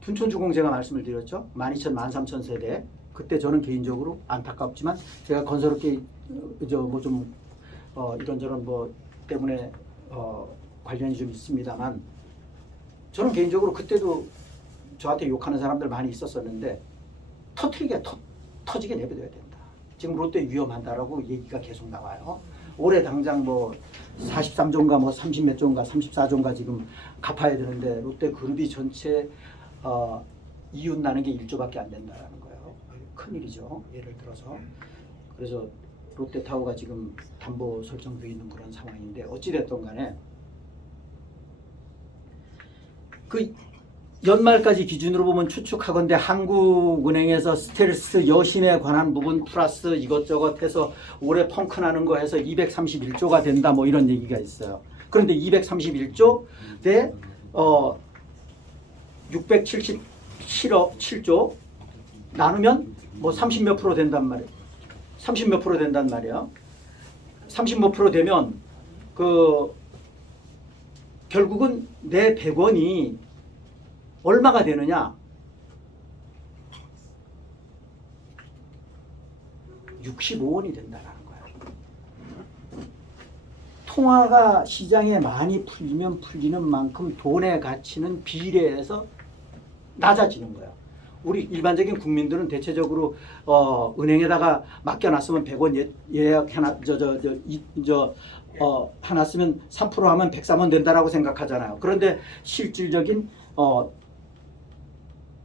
둔촌주공 제가 말씀을 드렸죠. 12,000, 13,000세대. 그때 저는 개인적으로 안타깝지만 제가 건설업계 이런저런 때문에 관련이 좀 있습니다만, 저는 개인적으로 그때도 저한테 욕하는 사람들 많이 있었었는데 터지게 내버려야 된다. 지금 롯데 위험한다라고 얘기가 계속 나와요. 올해 당장 43조인가 30몇 조인가 34조인가 지금 갚아야 되는데 롯데 그룹이 전체 이윤 나는 게 1조밖에 안 된다라는 거예요. 큰일이죠. 예를 들어서. 그래서 롯데타워가 지금 담보 설정돼 있는 그런 상황인데, 어찌됐든 간에 그 연말까지 기준으로 보면 추측하건대 한국은행에서 스텔스 여신에 관한 부분 플러스 이것저것 해서 올해 펑크 나는 거 해서 231조가 된다 이런 얘기가 있어요. 그런데 231조 대 677조 나누면 30몇 프로 된단 말이에요. 30몇 프로 된단 말이에요. 30몇 프로 되면 결국은 내 100원이 얼마가 되느냐? 65원이 된다는 거야. 통화가 시장에 많이 풀리면 풀리는 만큼 돈의 가치는 비례해서 낮아지는 거야. 우리 일반적인 국민들은 대체적으로 은행에다가 맡겨놨으면 100원 예약해놨 하나 쓰면 3% 하면 103원 된다라고 생각하잖아요. 그런데 실질적인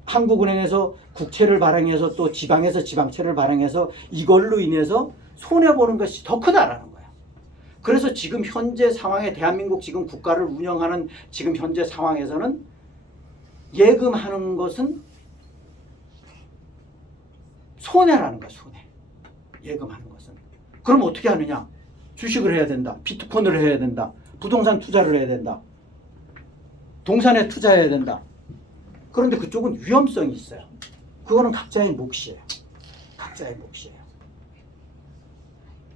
한국은행에서 국채를 발행해서 또 지방에서 지방채를 발행해서 이걸로 인해서 손해보는 것이 더 크다라는 거예요. 그래서 지금 현재 상황에 대한민국 지금 국가를 운영하는 지금 현재 상황에서는 예금하는 것은 손해라는 거야. 손해. 예금하는 것은. 그럼 어떻게 하느냐? 주식을 해야 된다. 비트코인을 해야 된다. 부동산 투자를 해야 된다. 동산에 투자해야 된다. 그런데 그쪽은 위험성이 있어요. 그거는 각자의 몫이에요. 각자의 몫이에요.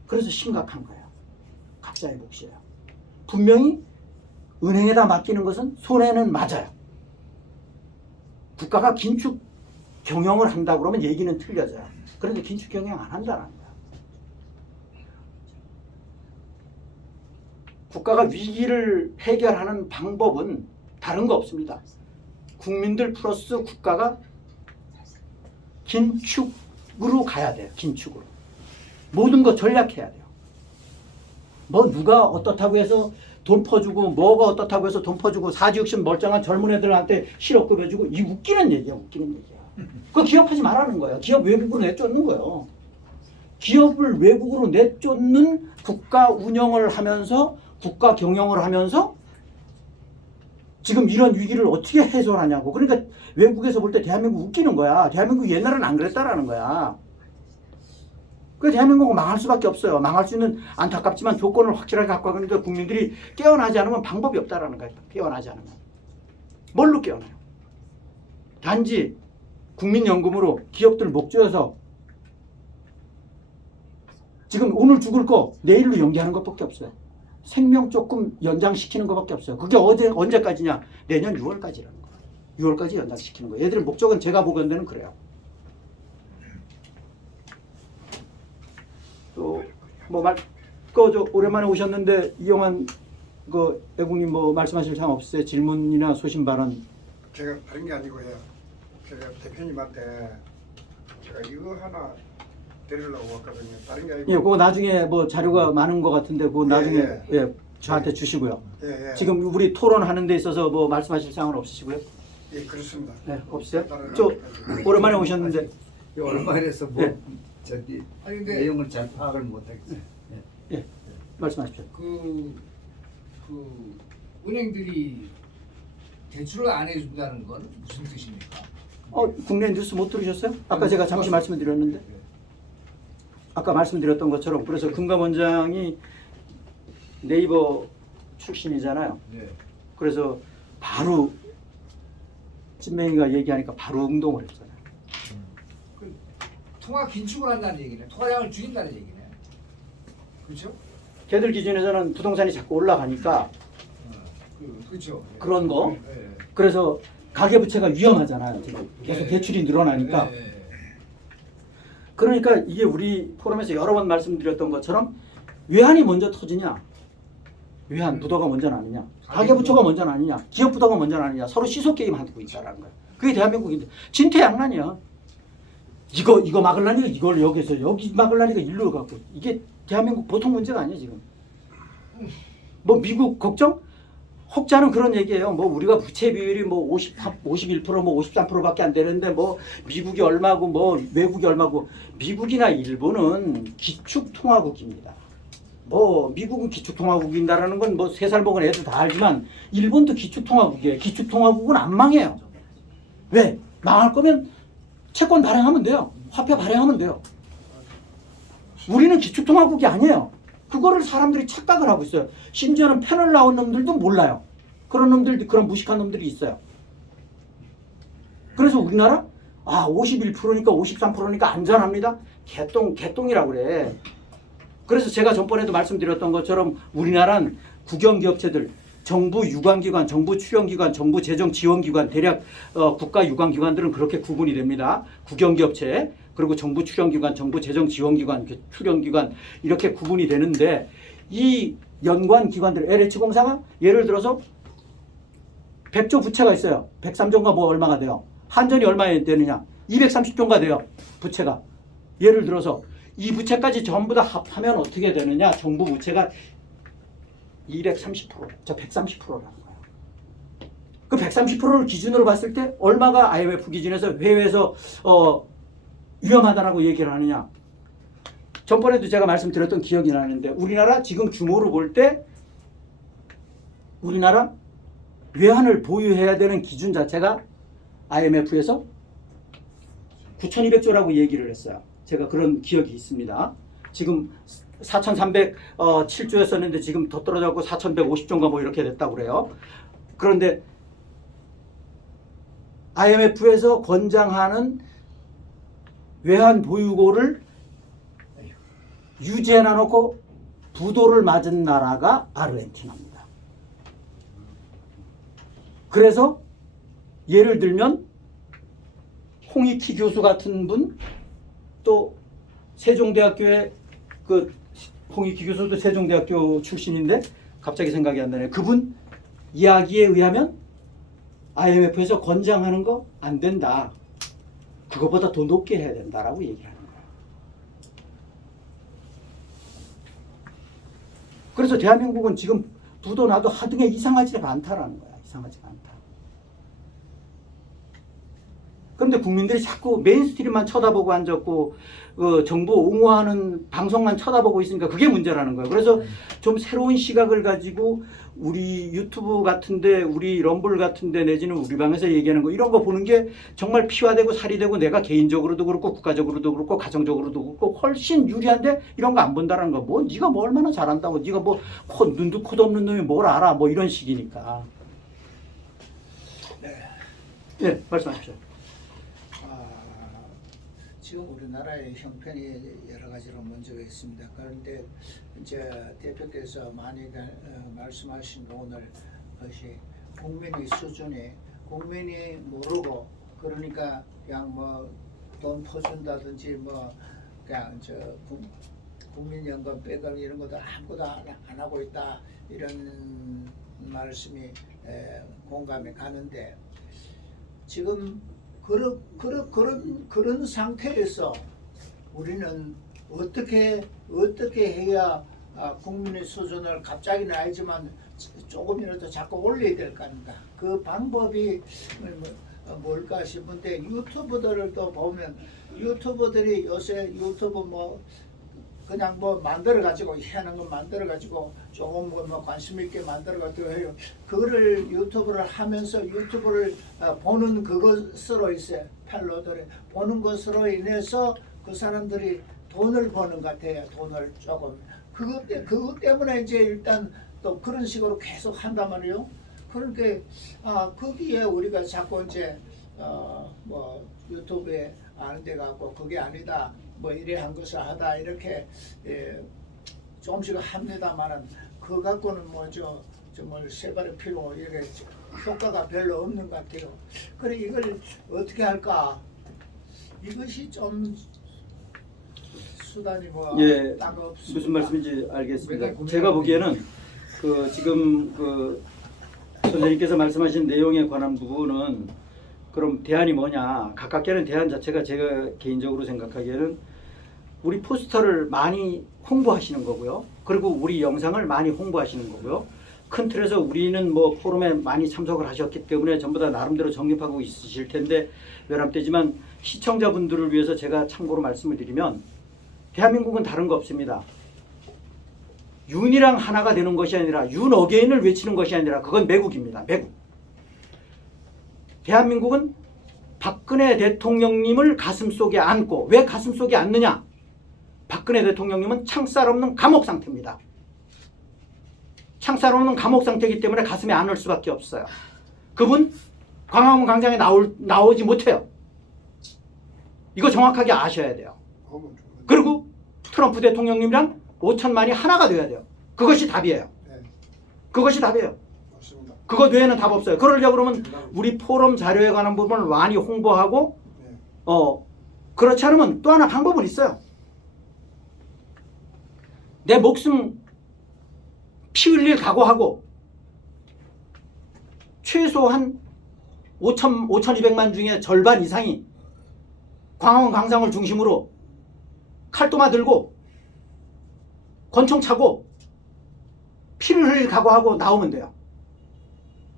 그래서 심각한 거예요. 각자의 몫이에요. 분명히 은행에다 맡기는 것은 손해는 맞아요. 국가가 긴축 경영을 한다고 그러면 얘기는 틀려져요. 그런데 긴축 경영 안 한다는 거야. 국가가 위기를 해결하는 방법은 다른 거 없습니다. 국민들 플러스 국가가 긴축으로 가야 돼요. 긴축으로. 모든 거 전략해야 돼요. 누가 어떻다고 해서 돈 퍼주고 뭐가 어떻다고 해서 돈 퍼주고 사지육신 멀쩡한 젊은 애들한테 실업급 해주고 이 웃기는 얘기야. 웃기는 얘기야. 그거 기업하지 말라는 거야. 기업 외국으로 내쫓는 거예요. 기업을 외국으로 내쫓는 국가 운영을 하면서 국가 경영을 하면서 지금 이런 위기를 어떻게 해소하냐고. 그러니까 외국에서 볼 때 대한민국 웃기는 거야. 대한민국 옛날에는 안 그랬다라는 거야. 그 대한민국은 망할 수밖에 없어요. 망할 수 있는 안타깝지만 조건을 확실하게 갖고 가는데 국민들이 깨어나지 않으면 방법이 없다라는 거야. 깨어나지 않으면. 뭘로 깨어나요? 단지 국민연금으로 기업들 목조여서 지금 오늘 죽을 거 내일로 연기하는 것밖에 없어요. 생명 조금 연장시키는 것밖에 없어요. 그게 언제까지냐? 내년 6월까지라는 거예요. 6월까지 연장시키는 거예요. 얘들의 목적은 제가 보건대는 그래요. 또 오랜만에 오셨는데 이용환 애국님 말씀하실 사항 없으세요? 질문이나 소신 발언. 제가 다른 게 아니고요. 제가 대표님한테 제가 이거 하나 드리려고 왔거든요. 다른 게 아니고. 예, 그거 나중에 자료가 많은 것 같은데 그거 나중에 예. 저한테 주시고요. 예. 지금 우리 토론하는 데 있어서 말씀하실 사항은 없으시고요? 예, 그렇습니다. 네, 없어요? 다른 저 오랜만에 오셨는데 얼마에서 네. 아니 근데 내용을 잘 파악을 못하겠어요. 말씀하십시오. 그 은행들이 대출을 안 해준다는 건 무슨 뜻입니까? 국내 뉴스 못 들으셨어요? 아까 제가 잠시 말씀을 드렸는데 아까 말씀드렸던 것처럼 그래서 금감원장이 네이버 출신이잖아요. 네. 그래서 바로 찐맹이가 얘기하니까 바로 응동을 했잖아요. 통화 긴축을 한다는 얘기네. 통화량을 줄인다는 얘기네. 그렇죠? 걔들 기준에서는 부동산이 자꾸 올라가니까 그렇죠. 그런 거. 네. 그래서 가계부채가 위험하잖아요. 지금 계속 네. 대출이 늘어나니까. 네. 그러니까 이게 우리 포럼에서 여러 번 말씀드렸던 것처럼 외환이 먼저 터지냐, 외환 부도가 먼저 나느냐, 가계부채가 먼저 나느냐, 기업 부도가 먼저 나느냐, 서로 시소 게임 하고 있다라는 거예요. 그게 대한민국인데 진퇴양난이야. 이거 막으려니까 이걸 여기서 여기 막으려니까 일로 가고 이게 대한민국 보통 문제가 아니에요 지금. 미국 걱정? 혹자는 그런 얘기예요. 우리가 부채 비율이 51% 53%밖에 안 되는데 미국이 얼마고 외국이 얼마고. 미국이나 일본은 기축통화국입니다. 미국은 기축통화국인다라는 건 3살 먹은 애들 다 알지만 일본도 기축통화국이에요. 기축통화국은 안 망해요. 왜? 망할 거면 채권 발행하면 돼요. 화폐 발행하면 돼요. 우리는 기축통화국이 아니에요. 그거를 사람들이 착각을 하고 있어요. 심지어는 패널 나온 놈들도 몰라요. 그런 놈들, 그런 무식한 놈들이 있어요. 그래서 우리나라 51%니까 53%니까 안전합니다. 개똥이라고 그래. 그래서 제가 전번에도 말씀드렸던 것처럼 우리나라는 국영기업체들, 정부 유관기관, 정부 출연기관, 정부 재정지원기관, 대략 국가 유관기관들은 그렇게 구분이 됩니다. 국영기업체, 그리고 정부 출연기관, 정부 재정지원기관, 출연기관 이렇게 구분이 되는데 이 연관기관들, LH공사가 예를 들어서 100조 부채가 있어요. 103조인가 얼마가 돼요. 한전이 얼마에 되느냐? 230조인가 돼요. 부채가. 예를 들어서 이 부채까지 전부 다 합하면 어떻게 되느냐? 정부 부채가 230%, 저 130%라는 거예요. 그 130%를 기준으로 봤을 때 얼마가 IMF 기준에서 해외에서 위험하다라고 얘기를 하느냐? 전번에도 제가 말씀드렸던 기억이 나는데 우리나라 지금 규모로 볼 때 우리나라 외환을 보유해야 되는 기준 자체가 IMF에서 9,200조라고 얘기를 했어요. 제가 그런 기억이 있습니다. 지금 4,307조였었는데 지금 더 떨어져갖고 4,150조인가 이렇게 됐다고 그래요. 그런데 IMF에서 권장하는 외환 보유고를 유지해놔놓고 부도를 맞은 나라가 아르헨티나입니다. 그래서 예를 들면 홍익희 교수 같은 분, 또 세종대학교의 홍익희 교수도 세종대학교 출신인데 갑자기 생각이 안 나네요. 그분 이야기에 의하면 IMF에서 권장하는 거 안 된다. 그거보다 더 높게 해야 된다라고 얘기를 하는 거예요. 그래서 대한민국은 지금 부도 나도 하등에 이상하지가 않다라는 거야. 이상하지가 않다. 그런데 국민들이 자꾸 메인스트림만 쳐다보고 앉았고 정부 옹호하는 방송만 쳐다보고 있으니까 그게 문제라는 거예요. 그래서 좀 새로운 시각을 가지고 우리 유튜브 같은데 우리 럼블 같은데 내지는 우리 방에서 얘기하는 거 이런 거 보는 게 정말 피와 되고 살이 되고 내가 개인적으로도 그렇고 국가적으로도 그렇고 가정적으로도 그렇고 훨씬 유리한데 이런 거 안 본다라는 거. 네가 뭐 얼마나 잘한다고 네가 눈도 코도 없는 놈이 뭘 알아 이런 식이니까. 네, 말씀하십시오. 지금 우리나라의 형편이 여러 가지로 문제가 있습니다. 그런데 이제 대표께서 많이 말씀하신 오늘 것이 국민의 수준이 국민이 모르고 그러니까 그냥 뭐 돈 퍼준다든지 뭐 그냥 저 국민연금 빼금 이런 것도 아무것도 안 하고 있다 이런 말씀이 공감이 가는데 지금 그런 상태에서 우리는 어떻게 해야 국민의 수준을 갑자기는 아니지만 조금이라도 자꾸 올려야 될 겁니다. 그 방법이 뭘까 싶은데 유튜브들을 또 보면 유튜버들이 요새 유튜브 뭐 그냥 뭐 만들어 가지고 희한한 거 만들어 가지고 조금 뭐 관심 있게 만들어 가지고 해요. 그거를 유튜브를 하면서 유튜브를 보는 그것으로 있어요. 팔로들이 보는 것으로 인해서 그 사람들이 돈을 버는 것 같아요. 돈을 조금 그것 때문에 이제 일단 또 그런 식으로 계속 한단 말이에요. 그러니까 거기에 우리가 자꾸 이제 뭐 유튜브에 아는 데 갖고 그게 아니다 뭐 이래 한 것을 하다 이렇게 조금씩 합니다만은 그 갖고는 뭐저 정말 세 발의 피로 이게 효과가 별로 없는 것 같아요. 그래 이걸 어떻게 할까? 이것이 좀 수단이 뭐 예, 딱 없습니다. 무슨 말씀인지 알겠습니다. 고민하고 제가 보기에는 그 지금 그 선생님께서 말씀하신 내용에 관한 부분은 그럼 대안이 뭐냐? 가깝게는 대안 자체가 제가 개인적으로 생각하기에는 우리 포스터를 많이 홍보하시는 거고요. 그리고 우리 영상을 많이 홍보하시는 거고요. 큰 틀에서 우리는 뭐 포럼에 많이 참석을 하셨기 때문에 전부 다 나름대로 정립하고 있으실 텐데 외람되지만 시청자분들을 위해서 제가 참고로 말씀을 드리면 대한민국은 다른 거 없습니다. 윤이랑 하나가 되는 것이 아니라 윤 어게인을 외치는 것이 아니라 그건 매국입니다. 매국. 대한민국은 박근혜 대통령님을 가슴속에 안고 왜 가슴속에 안느냐? 박근혜 대통령님은 창살 없는 감옥 상태입니다. 창살 없는 감옥 상태이기 때문에 가슴에 안을 수밖에 없어요. 그분 광화문 광장에 나오지 못해요. 이거 정확하게 아셔야 돼요. 그리고 트럼프 대통령님이랑 5천만이 하나가 돼야 돼요. 그것이 답이에요. 그것이 답이에요. 맞습니다. 그것 외에는 답 없어요. 그러려고 그러면 우리 포럼 자료에 관한 부분을 많이 홍보하고 그렇지 않으면 또 하나 방법은 있어요. 내 목숨 피 흘릴 각오하고 최소한 5,200만 중에 절반 이상이 광화문 광장을 중심으로 칼도마 들고 권총 차고 피를 흘릴 각오하고 나오면 돼요.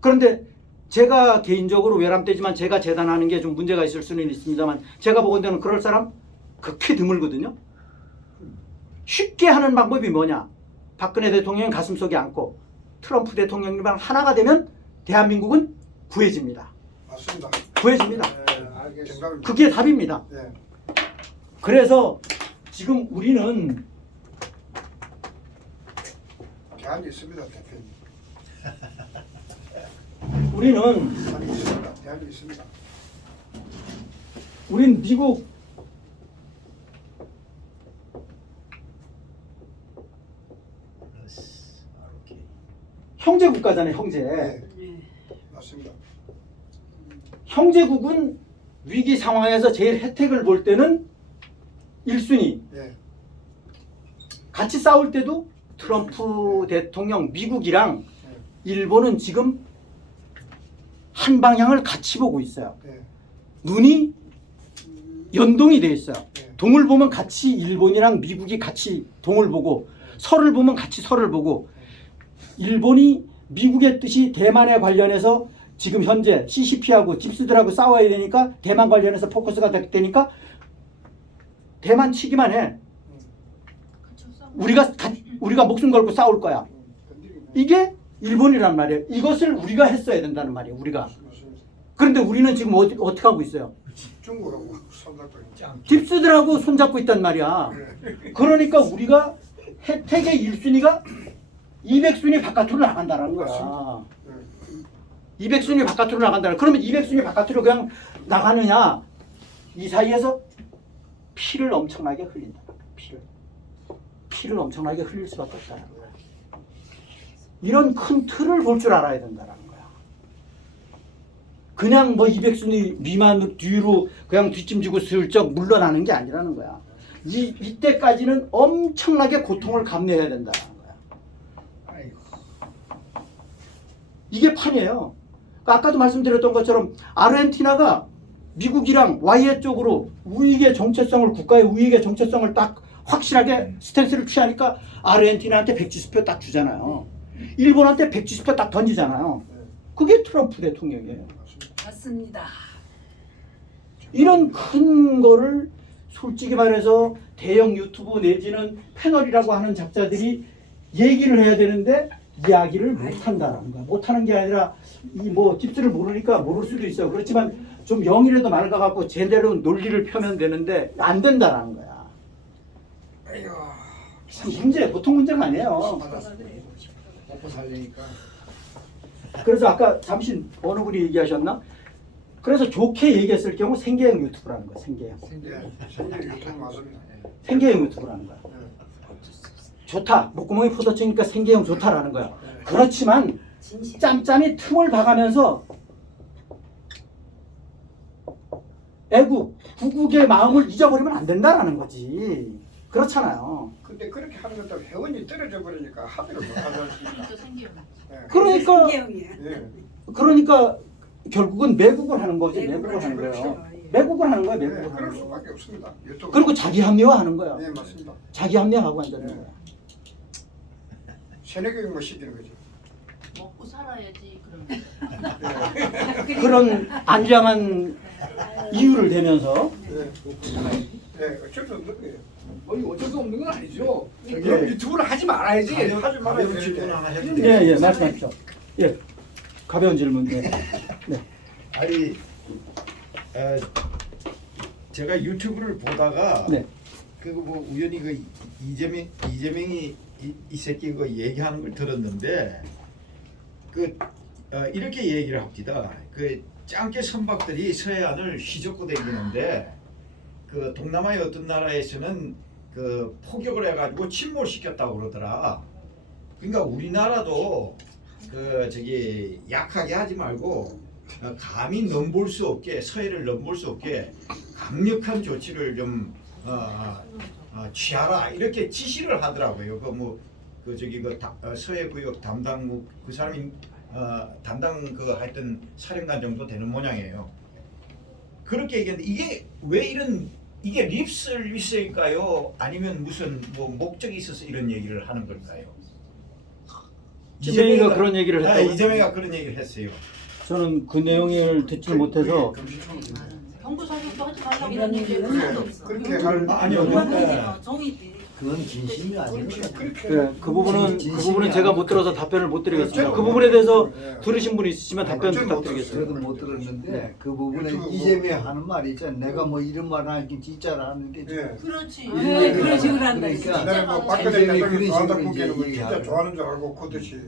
그런데 제가 개인적으로 외람되지만 제가 재단하는 게 좀 문제가 있을 수는 있습니다만 제가 보건대는 그럴 사람 극히 드물거든요. 쉽게 하는 방법이 뭐냐? 박근혜 대통령 가슴속에 안고 트럼프 대통령이랑 하나가 되면 대한민국은 구해집니다. 맞습니다. 구해집니다. 알겠습니다. 정답입니다. 그게 답입니다. 네. 그래서 지금 우리는 대안이 있습니다, 대표님. 우리는 대안이 있습니다. 우린 미국 형제 국가잖아요. 형제. 네. 맞습니다. 형제국은 위기 상황에서 제일 혜택을 볼 때는 1순위. 네. 같이 싸울 때도 트럼프 대통령 미국이랑 일본은 지금 한 방향을 같이 보고 있어요. 네. 눈이 연동이 돼 있어요. 네. 동을 보면 같이 일본이랑 미국이 같이 동을 보고 서를 보면 같이 서를 보고 일본이 미국의 뜻이 대만에 관련해서 지금 현재 CCP하고 딥스들하고 싸워야 되니까 대만 관련해서 포커스가 되니까 대만 치기만 해. 우리가 목숨 걸고 싸울 거야. 이게 일본이란 말이에요. 이것을 우리가 했어야 된다는 말이에요. 우리가. 그런데 우리는 지금 어떻게 하고 있어요? 중국하고 손잡고 있죠. 딥스들하고 손잡고 있단 말이야. 그러니까 우리가 혜택의 1순위가 200순위 바깥으로 나간다는 거야. 200순위 바깥으로 나간다. 그러면 200순위 바깥으로 그냥 나가느냐? 이 사이에서 피를 엄청나게 흘린다. 피를 엄청나게 흘릴 수밖에 없다는 거야. 이런 큰 틀을 볼 줄 알아야 된다는 거야. 그냥 뭐 이백순위 미만 뒤로 그냥 뒷짐지고 슬쩍 물러나는 게 아니라는 거야. 이때까지는 엄청나게 고통을 감내해야 된다는 거야. 아이고. 이게 판이에요. 아까도 말씀드렸던 것처럼 아르헨티나가 미국이랑 와이에 쪽으로 국가의 우익의 정체성을 딱 확실하게 스탠스를 취하니까 아르헨티나한테 170표 딱 주잖아요. 일본한테 170표 딱 던지잖아요. 그게 트럼프 대통령이에요. 맞습니다. 이런 큰 거를 솔직히 말해서 대형 유튜브 내지는 패널이라고 하는 작자들이 얘기를 해야 되는데 이야기를 못한다는 거야. 못하는 게 아니라 이 뭐 팁스를 모르니까 모를 수도 있어요. 그렇지만 좀 영이라도 맑아갖고 제대로 논리를 펴면 되는데 안 된다는 거야. 아이고. 참 보통 문제가 아니에요. 먹고 살려니까. 그래서 아까 잠시 어느 분이 얘기하셨나? 그래서 좋게 얘기했을 경우 생계형 유튜브라는 거야. 생계형 유통 맞습니다. 생계형 유튜브라는 거야. 좋다. 목구멍이 포도청이니까 생계형 좋다라는 거야. 그렇지만 짬짬이 틈을 봐가면서 구국의 마음을 잊어버리면 안 된다라는 거지. 그렇잖아요. 근데 그렇게 하는 것도 회원이 떨어져 버리니까 합의를 못 하지 않습니까? 그러니까 예. 그러니까 결국은 매국을 하는 거지. 매국을 그렇죠, 하는 그렇죠. 거예요. 매국을 하는 거야. 예, 매국을 그럴 하는 거. 수밖에 없습니다. 유튜브. 그리고 자기 합리화하는 거야. 네, 맞습니다. 자기 합리화하고 앉는 거야. 세뇌교육 뭐 시키는 거죠. 먹고 살아야지 그러면. 그런 안장한 이유를 대면서 예, 어쩔 수 없는 거예요. 뭐 어쩔 수 없는 건 아니죠. 저기- 그럼 유튜브를 하지 말아야지. 하지 말아야 가벼운 질문 되는데. 하나 해도 돼요? 예, 말씀하십시오. 예, 가벼운 질문. 네. 아니 제가 유튜브를 보다가 네. 그 뭐 우연히 그 이재명이 이 새끼 그 얘기하는 걸 들었는데 이렇게 얘기를 합니다. 그 짱깨 선박들이 서해안을 휘젓고 다니는데 그 동남아의 어떤 나라에서는 그 포격을 해가지고 침몰시켰다고 그러더라. 그러니까 우리나라도 그 저기 약하게 하지 말고 감히 넘볼 수 없게 서해를 넘볼 수 없게 강력한 조치를 좀 취하라 이렇게 지시를 하더라고요. 서해 구역 담당 그 사람이 담당 그 하여튼 사령관 정도 되는 모양이에요. 그렇게 얘기했는데 이게 왜 이게 립 서비스일까요? 아니면 무슨 뭐 목적이 있어서 이런 얘기를 하는 걸까요? 이재명이가 그런 얘기를 아, 했다고요? 이재명이가 그런 얘기를 했어요. 저는 그 내용을 듣지를 못해서 경고 사격도 하지 말라고 이런 했는데 얘기는 그것도 없어. 그렇게 할 아니요. 정이 그건 진심이 아닌 것 같아요. 네, 그 부분은 제가 못 들어서 답변을 못 드리겠습니다. 그 부분에 대해서 들으신 분이 있으시면 답변 부탁드리겠습니다. 저도 못 들었는데 그 부분에 이재명 하는 말이 있잖아요. 내가 뭐 이런 말 하긴 진짜를 하는데 예. 그렇지. 네, 그런 식으로 한다. 그러니까 옛날에 뭐 박근혜 이재명이 대통령이 그런 좋아한다 식으로 꿈깨는 거 이제 진짜 얘기하고. 좋아하는 줄 알고 그듯이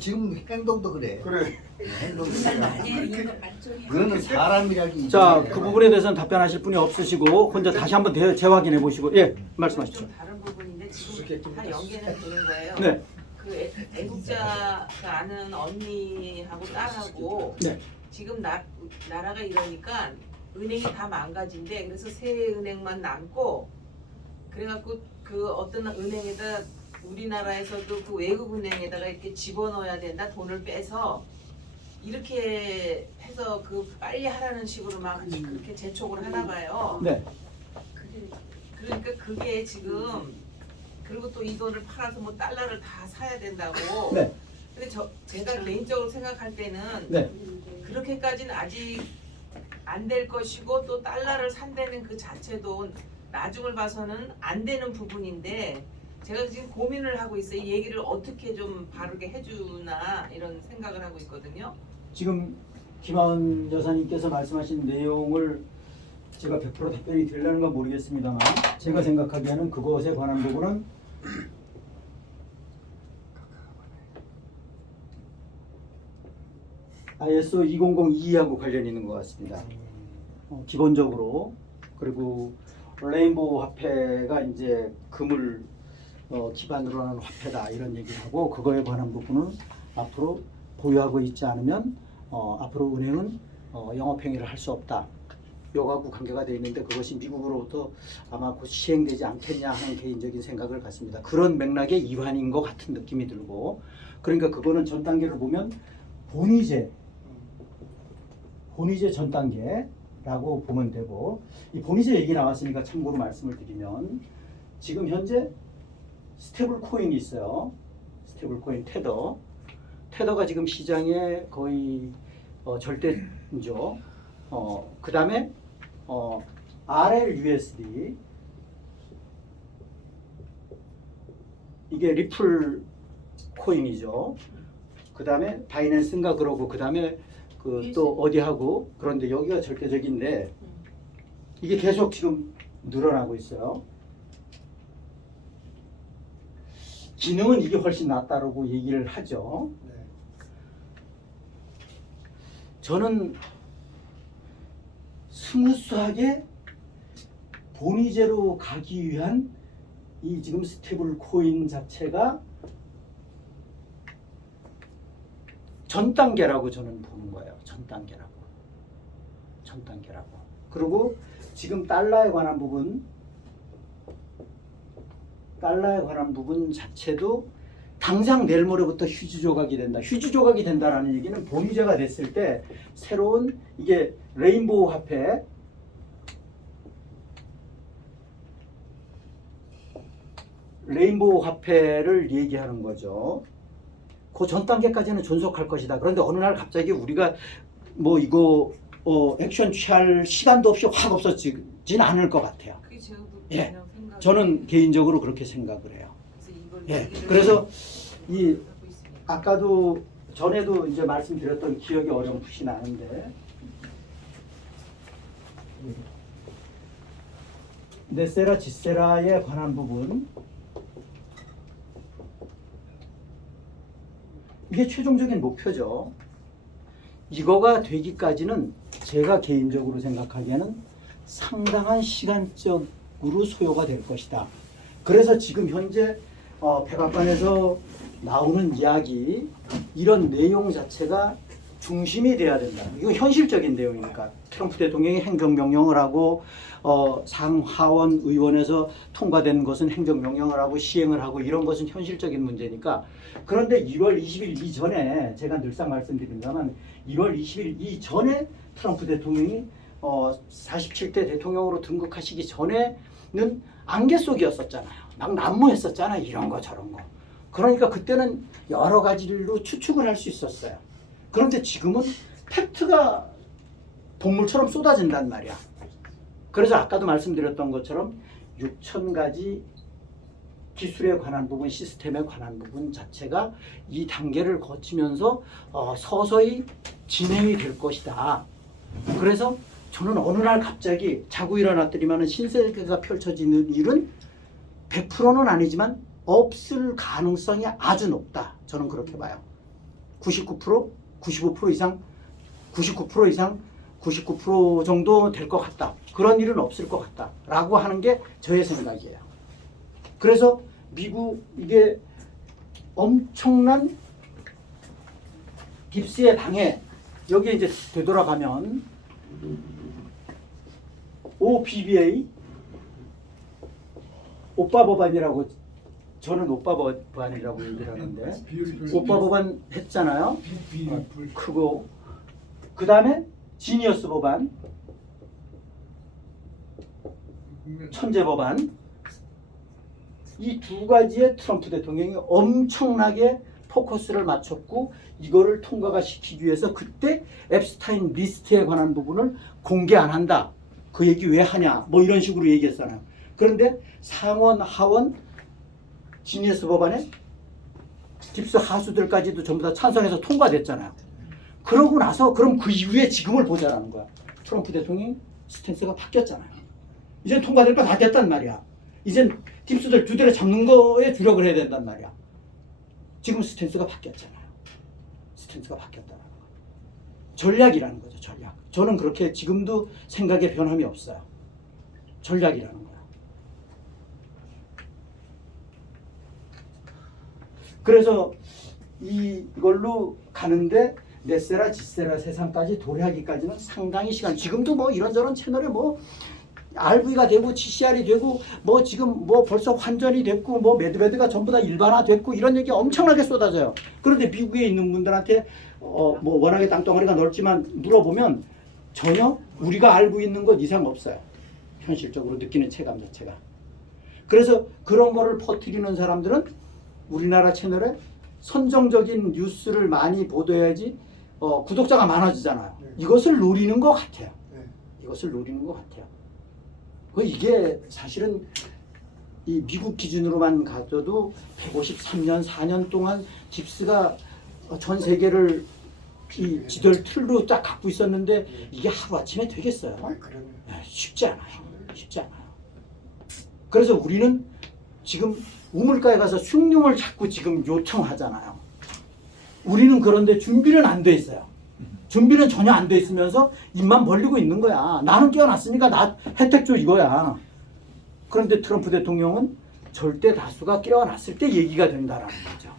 지금 행동도 그래. 그래. 행동도 정말 그래. 아니에요. 이거 말종이. 그거는 사람이라기. 자, 그 부분에 대해서는 답변하실 분이 없으시고 혼자 다시 한번 재확인해 보시고 예, 말씀하십시오. 좀 다른 부분인데 지금 다 연계는 되는 거예요. 네. 그 애국자가 아는 언니하고 딸하고 네. 지금 나라가 이러니까 은행이 다 망가진대. 그래서 새 은행만 남고 그래갖고 그 어떤 은행에다 우리나라에서도 그 외국 은행에다가 이렇게 집어넣어야 된다. 돈을 빼서 이렇게 해서 그 빨리 하라는 식으로 막 그렇게 재촉을 하나 봐요. 네. 그러니까 그게 지금 그리고 또 이 돈을 팔아서 뭐 달러를 다 사야 된다고. 네. 근데 제가 개인적으로 생각할 때는 네. 그렇게까지는 아직 안 될 것이고 또 달러를 산다는 그 자체도 나중을 봐서는 안 되는 부분인데 제가 지금 고민을 하고 있어요. 이 얘기를 어떻게 좀 바르게 해주나 이런 생각을 하고 있거든요. 지금 김하은 여사님께서 말씀하신 내용을 제가 100% 답변이 되려는 건 모르겠습니다만 제가 생각하기에는 그것에 관한 부분은 ISO 2002하고 관련이 있는 것 같습니다. 기본적으로 그리고 레인보우 화폐가 이제 금을 기반으로 하는 화폐다 이런 얘기를 하고 그거에 관한 부분은 앞으로 보유하고 있지 않으면 앞으로 은행은 영업행위를 할 수 없다. 요하고 관계가 되어 있는데 그것이 미국으로부터 아마 곧 시행되지 않겠냐 하는 개인적인 생각을 갖습니다. 그런 맥락의 일환인 것 같은 느낌이 들고 그러니까 그거는 전 단계를 보면 본위제 전 단계라고 보면 되고 이 본위제 얘기 나왔으니까 참고로 말씀을 드리면 지금 현재 스테이블 코인이 있어요. 스테이블 코인 테더가 지금 시장에 거의 절대죠. 그 다음에 RLUSD 이게 리플 코인이죠. 그 다음에 바이낸스인가 그러고 그 다음에 그 또 어디하고 그런데 여기가 절대적인데 이게 계속 지금 늘어나고 있어요. 기능은 이게 훨씬 낫다라고 얘기를 하죠. 저는 스무스하게 본위제로 가기 위한 이 지금 스테이블 코인 자체가 전 단계라고 저는 보는 거예요. 전 단계라고. 그리고 지금 달러에 관한 부분 자체도 당장 내일 모레부터 휴지 조각이 된다. 휴지 조각이 된다라는 얘기는 본위제가 됐을 때 새로운 이게 레인보우 화폐를 얘기하는 거죠. 그 전 단계까지는 존속할 것이다. 그런데 어느 날 갑자기 우리가 뭐 이거 액션 취할 시간도 없이 확 없어지진 않을 것 같아요. 그게 저도 예, 그냥 생각이 저는 개인적으로 그렇게 생각을 해요. 그래서 이걸 예, 얘기를 그래서 이 하고 있으니까. 아까도 전에도 이제 말씀드렸던 기억이 어렴풋이 나는데 네세라 지세라에 관한 부분 이게 최종적인 목표죠. 이거가 되기까지는 제가 개인적으로 생각하기에는 상당한 시간적으로 소요가 될 것이다. 그래서 지금 현재 백악관에서 나오는 이야기 이런 내용 자체가 중심이 돼야 된다. 이거 현실적인 내용이니까 트럼프 대통령이 행정명령을 하고 상하원 의원에서 통과된 것은 행정명령을 하고 시행을 하고 이런 것은 현실적인 문제니까 그런데 1월 20일 이전에 제가 늘상 말씀드립니다만 1월 20일 이전에 트럼프 대통령이 47대 대통령으로 등극하시기 전에는 안개 속이었었잖아요. 막 난무했었잖아요. 이런 거 저런 거. 그러니까 그때는 여러 가지로 추측을 할 수 있었어요. 그런데 지금은 팩트가 동물처럼 쏟아진단 말이야. 그래서 아까도 말씀드렸던 것처럼 6,000가지 기술에 관한 부분, 시스템에 관한 부분 자체가 이 단계를 거치면서 서서히 진행이 될 것이다. 그래서 저는 어느 날 갑자기 자고 일어났더니만 신세계가 펼쳐지는 일은 100%는 아니지만 없을 가능성이 아주 높다. 저는 그렇게 봐요. 99%, 95% 이상, 99% 정도 될 것 같다. 그런 일은 없을 것 같다. 라고 하는 게 저의 생각이에요. 그래서 미국 이게 엄청난 깁스의 방해 여기에 이제 되돌아가면 OBBA 오빠 법안이라고 저는 오빠 법안이라고 얘기를 하는데 오빠 법안 했잖아요. 크고 그 다음에 지니어스 법안, 천재 법안 이 두 가지에 트럼프 대통령이 엄청나게 포커스를 맞췄고 이거를 통과가 시키기 위해서 그때 앱스타인 리스트에 관한 부분을 공개 안 한다. 그 얘기 왜 하냐 뭐 이런 식으로 얘기했잖아요. 그런데 상원, 하원 지니어스 법안에 깁스 하수들까지도 전부 다 찬성해서 통과됐잖아요. 그러고 나서 그럼 그 이후에 지금을 보자라는 거야. 트럼프 대통령이 스탠스가 바뀌었잖아요. 이젠 통과될 거 다 됐단 말이야. 이젠 깁스들 두 대를 잡는 거에 주력을 해야 된단 말이야. 지금 스탠스가 바뀌었잖아요. 스탠스가 바뀌었다는 거. 전략이라는 거죠. 전략. 저는 그렇게 지금도 생각에 변함이 없어요. 전략이라는 거야. 그래서 이걸로 가는데 넷세라 지세라 세상까지 도래하기까지는 상당히 시간. 지금도 뭐 이런저런 채널에 뭐 RV가 되고 GCR이 되고 뭐 지금 뭐 벌써 환전이 됐고 뭐 매드베드가 전부 다 일반화됐고 이런 얘기 엄청나게 쏟아져요. 그런데 미국에 있는 분들한테 뭐 워낙에 땅덩어리가 넓지만 물어보면 전혀 우리가 알고 있는 것 이상 없어요. 현실적으로 느끼는 체감 자체가. 그래서 그런 거를 퍼뜨리는 사람들은 우리나라 채널에 선정적인 뉴스를 많이 보도해야지 구독자가 많아지잖아요. 이것을 노리는 것 같아요. 이것을 노리는 것 같아요. 이게 사실은 이 미국 기준으로만 가져도 153년, 4년 동안 딥스가 전 세계를 이 지도를 틀로 딱 갖고 있었는데 이게 하루아침에 되겠어요? 쉽지 않아요. 쉽지 않아요. 그래서 우리는 지금 우물가에 가서 숭늉을 자꾸 지금 요청하잖아요. 우리는 그런데 준비는 안 돼 있어요. 준비는 전혀 안 돼 있으면서 입만 벌리고 있는 거야. 나는 깨어났으니까 나 혜택 줘 이거야. 그런데 트럼프 대통령은 절대 다수가 깨어났을 때 얘기가 된다라는 거죠.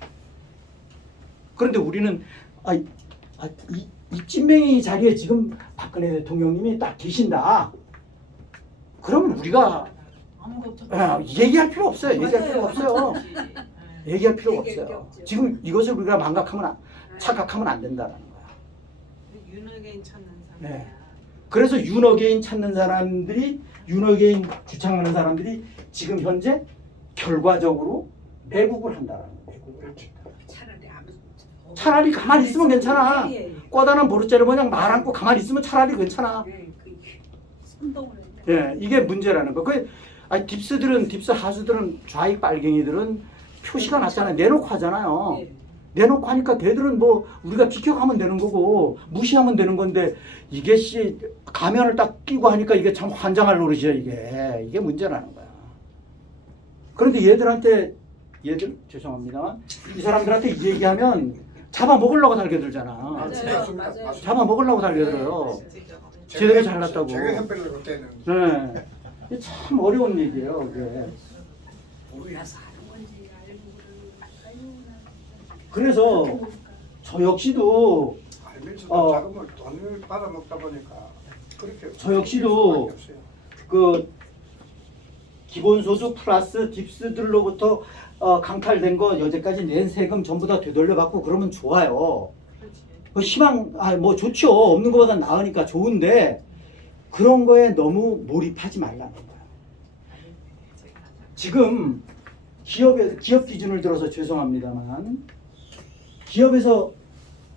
그런데 우리는 이 찐맹이 자리에 지금 박근혜 대통령님이 딱 계신다. 그러면 우리가 얘기할 필요 없어요. 얘기할 필요 없어요. 얘기할 필요 없어요. 지금 이것을 우리가 착각하면 안 된다라는 거야. 윤어게인 찾는 사람. 네. 그래서 윤어게인 찾는 사람들이 윤어게인 주창하는 사람들이 지금 현재 결과적으로 매국을 한다라는 거예요. 매국을 한다. 차라리 가만히 있으면 괜찮아. 꼬다난 보르자를 그냥 말 안고 가만히 있으면 차라리 괜찮아. 예, 이게 문제라는 거. 딥스 하수들은 좌익 빨갱이들은 표시가 났잖아요. 내놓고 하잖아요. 내놓고 하니까 걔들은 뭐 우리가 비켜가면 되는 거고 무시하면 되는 건데 이게 가면을 딱 끼고 하니까 이게 참 환장할 노릇이야 이게 문제라는 거야. 그런데 죄송합니다만 이 사람들한테 이 얘기하면 잡아먹으려고 달겨들잖아. 맞아요. 잡아먹으려고 달겨들어요. 제대로 잘났다고. 제가 협회를 그때는 네. 이게 참 어려운 얘기예요. 이게. 몰라서 하는 건지 알고 그래서 저 역시도 알면서도 자금을 돈을 받아 먹다 보니까 그렇게 저 역시도 그 기본소득 플러스 딥스들로부터 강탈된 거 여태까지 낸 세금 전부 다 되돌려받고 그러면 좋아요. 희망 뭐 좋죠. 없는 것보다 나으니까 좋은데 그런 거에 너무 몰입하지 말라는 거예요. 지금 기업 기준을 들어서 죄송합니다만 기업에서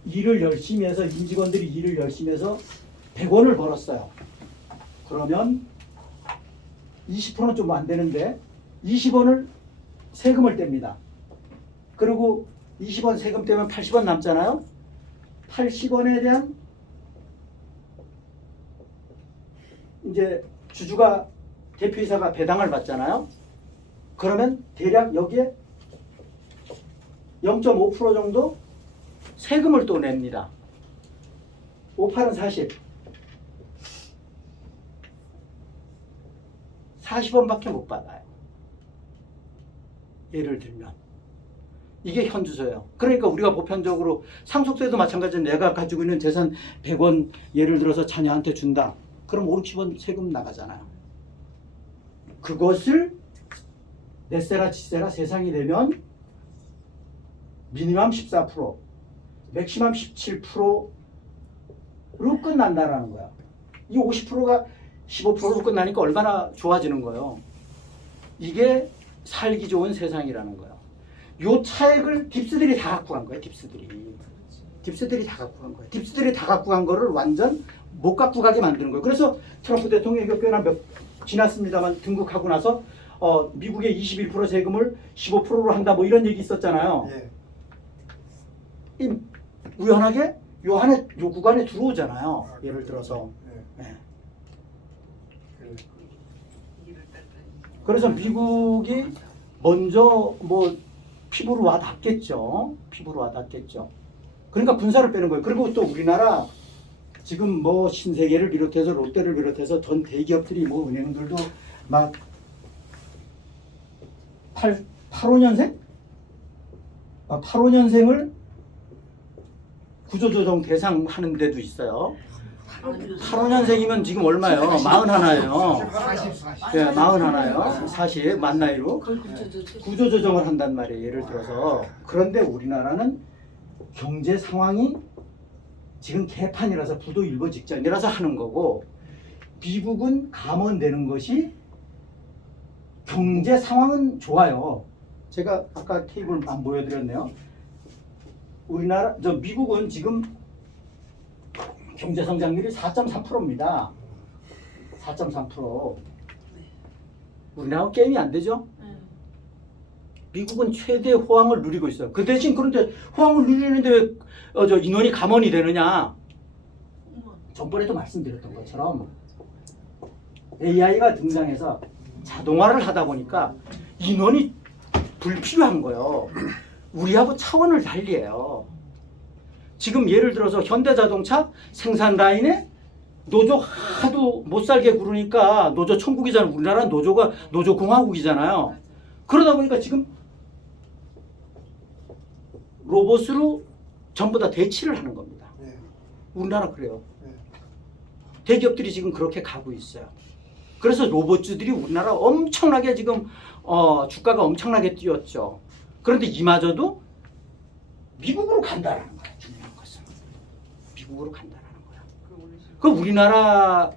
일을 열심히 해서 임직원들이 일을 열심히 해서 100원을 벌었어요. 그러면 20%는 좀 안 되는데 20원을 세금을 뗍니다. 그리고 20원 세금 떼면 80원 남잖아요. 80원에 대한 이제 주주가 대표이사가 배당을 받잖아요. 그러면 대략 여기에 0.5% 정도 세금을 또 냅니다. 5, 8은 40. 40원밖에 못 받아요. 예를 들면. 이게 현주소예요. 그러니까 우리가 보편적으로 상속세도 마찬가지로 내가 가지고 있는 재산 100원 예를 들어서 자녀한테 준다. 그럼 5, 60원 세금 나가잖아요. 그것을 넷세라 지세라 세상이 되면 미니멈 14%, 맥시멈 17%로 끝난다라는 거야. 이 50%가 15%로 끝나니까 얼마나 좋아지는 거예요. 이게 살기 좋은 세상이라는 거예요. 요 차액을 딥스들이 다 갖고 간 거예요. 딥스들이 다 갖고 간 거예요. 딥스들이 다 갖고 간 거를 완전 못 갖고 가게 만드는 거예요. 그래서 트럼프 대통령이 꽤나 지났습니다만 등극하고 나서 미국의 21% 세금을 15%로 한다 뭐 이런 얘기 있었잖아요. 이 우연하게 요 구간에 들어오잖아요. 예를 들어서. 네. 그래서 미국이 먼저 뭐 피부로 와 닿겠죠. 그러니까 군사를 빼는 거예요. 그리고 또 우리나라 지금 뭐 신세계를 비롯해서 롯데를 비롯해서 전 대기업들이 뭐 은행들도 막 85년생? 85년생을 구조조정 대상 하는 데도 있어요. 85년생이면 지금 얼마예요? 41예요. 40. 네, 41예요. 40 만 나이로 구조조정을 한단 말이에요. 예를 들어서. 그런데 우리나라는 경제 상황이 지금 개판이라서 부도 일보 직전이라서 하는 거고, 미국은 감원되는 것이 경제 상황은 좋아요. 제가 아까 테이블 안 보여드렸네요. 미국은 지금 경제 성장률이 4.3%입니다. 4.3%. 우리나라 게임이 안 되죠? 미국은 최대 호황을 누리고 있어요. 그 대신 그런데 호황을 누리는데 왜 인원이 감원이 되느냐? 전번에도 말씀드렸던 것처럼 AI가 등장해서 자동화를 하다 보니까 인원이 불필요한 거예요. 우리하고 차원을 달리해요. 지금 예를 들어서 현대자동차 생산 라인에 노조 하도 못 살게 구르니까 노조 천국이잖아요. 우리나라는 노조 공화국이잖아요. 그러다 보니까 지금 로봇으로 전부 다 대치를 하는 겁니다. 네. 우리나라 그래요. 네. 대기업들이 지금 그렇게 가고 있어요. 그래서 로봇주들이 우리나라 엄청나게 지금 주가가 엄청나게 뛰었죠. 그런데 이마저도 미국으로 간다라는 거예요. 중요한 것은 미국으로 간다라는 거예요. 그 우리나라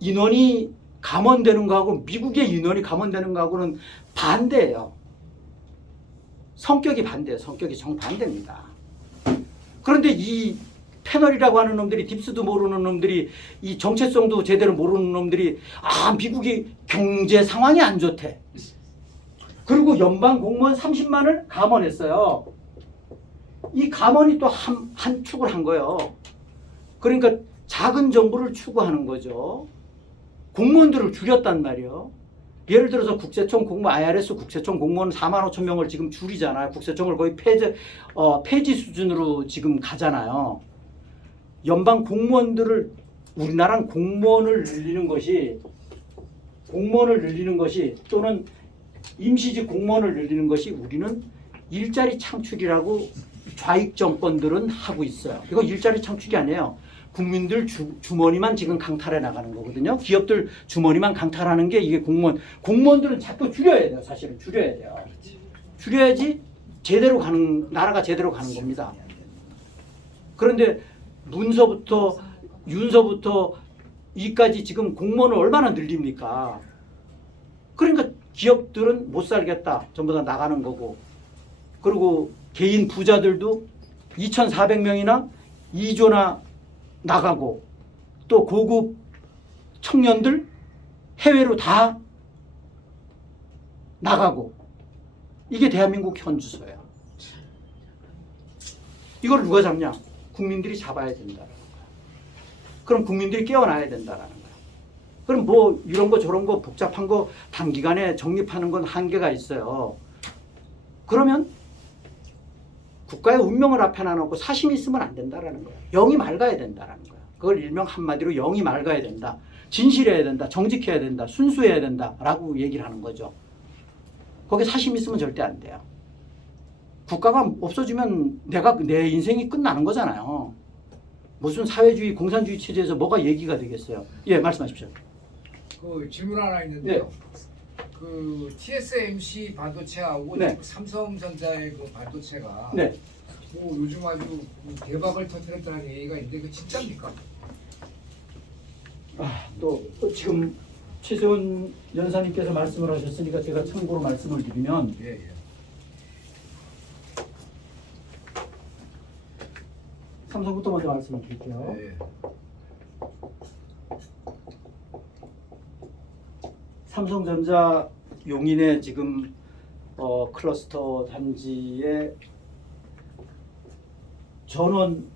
인원이 감원되는 거하고 미국의 인원이 감원되는 거하고는 반대예요. 성격이 반대예요. 성격이 정반대입니다. 그런데 이 패널이라고 하는 놈들이, 딥스도 모르는 놈들이, 이 정체성도 제대로 모르는 놈들이 미국이 경제 상황이 안 좋대. 그리고 연방 공무원 30만을 감원했어요. 이 감원이 또 한 축을 한 거예요. 그러니까 작은 정부를 추구하는 거죠. 공무원들을 줄였단 말이에요. 예를 들어서 국세청 공무원, IRS 국세청 공무원 4만 5천 명을 지금 줄이잖아요. 국세청을 거의 폐지 수준으로 지금 가잖아요. 연방 공무원들을, 우리나라는 공무원을 늘리는 것이 또는 임시직 공무원을 늘리는 것이 우리는 일자리 창출이라고 좌익 정권들은 하고 있어요. 이거 일자리 창출이 아니에요. 국민들 주머니만 지금 강탈해 나가는 거거든요. 기업들 주머니만 강탈하는 게 이게 공무원들은 자꾸 줄여야 돼요. 사실은 줄여야 돼요. 줄여야지 나라가 제대로 가는 겁니다. 그런데 문서부터 윤서부터 이까지 지금 공무원을 얼마나 늘립니까? 그러니까 기업들은 못 살겠다. 전부 다 나가는 거고. 그리고 개인 부자들도 2,400명이나 2조나 나가고, 또 고급 청년들 해외로 다 나가고. 이게 대한민국 현주소예요. 이걸 누가 잡냐? 국민들이 잡아야 된다는 거야. 그럼 국민들이 깨어나야 된다는 거야. 그럼 뭐 이런 거 저런 거 복잡한 거 단기간에 정립하는 건 한계가 있어요. 그러면 국가의 운명을 앞에 놔놓고 사심이 있으면 안 된다라는 거야. 영이 맑아야 된다라는 거야. 그걸 일명 한마디로 영이 맑아야 된다. 진실해야 된다. 정직해야 된다. 순수해야 된다라고 얘기를 하는 거죠. 거기에 사심이 있으면 절대 안 돼요. 국가가 없어지면 내 인생이 끝나는 거잖아요. 무슨 사회주의, 공산주의 체제에서 뭐가 얘기가 되겠어요. 예, 말씀하십시오. 그 질문 하나 있는데요. 그 TSMC 반도체하고 네. 지금 삼성전자의 그 반도체가 네. 뭐 요즘 아주 대박을 터뜨렸다는 얘기가 있는데 그 진짜입니까? 또 지금 최세원 연사님께서 말씀을 하셨으니까 제가 참고로 말씀을 드리면, 예. 삼성부터 먼저 말씀을 드릴게요. 예. 삼성전자 용인의 지금 클러스터 단지의 전원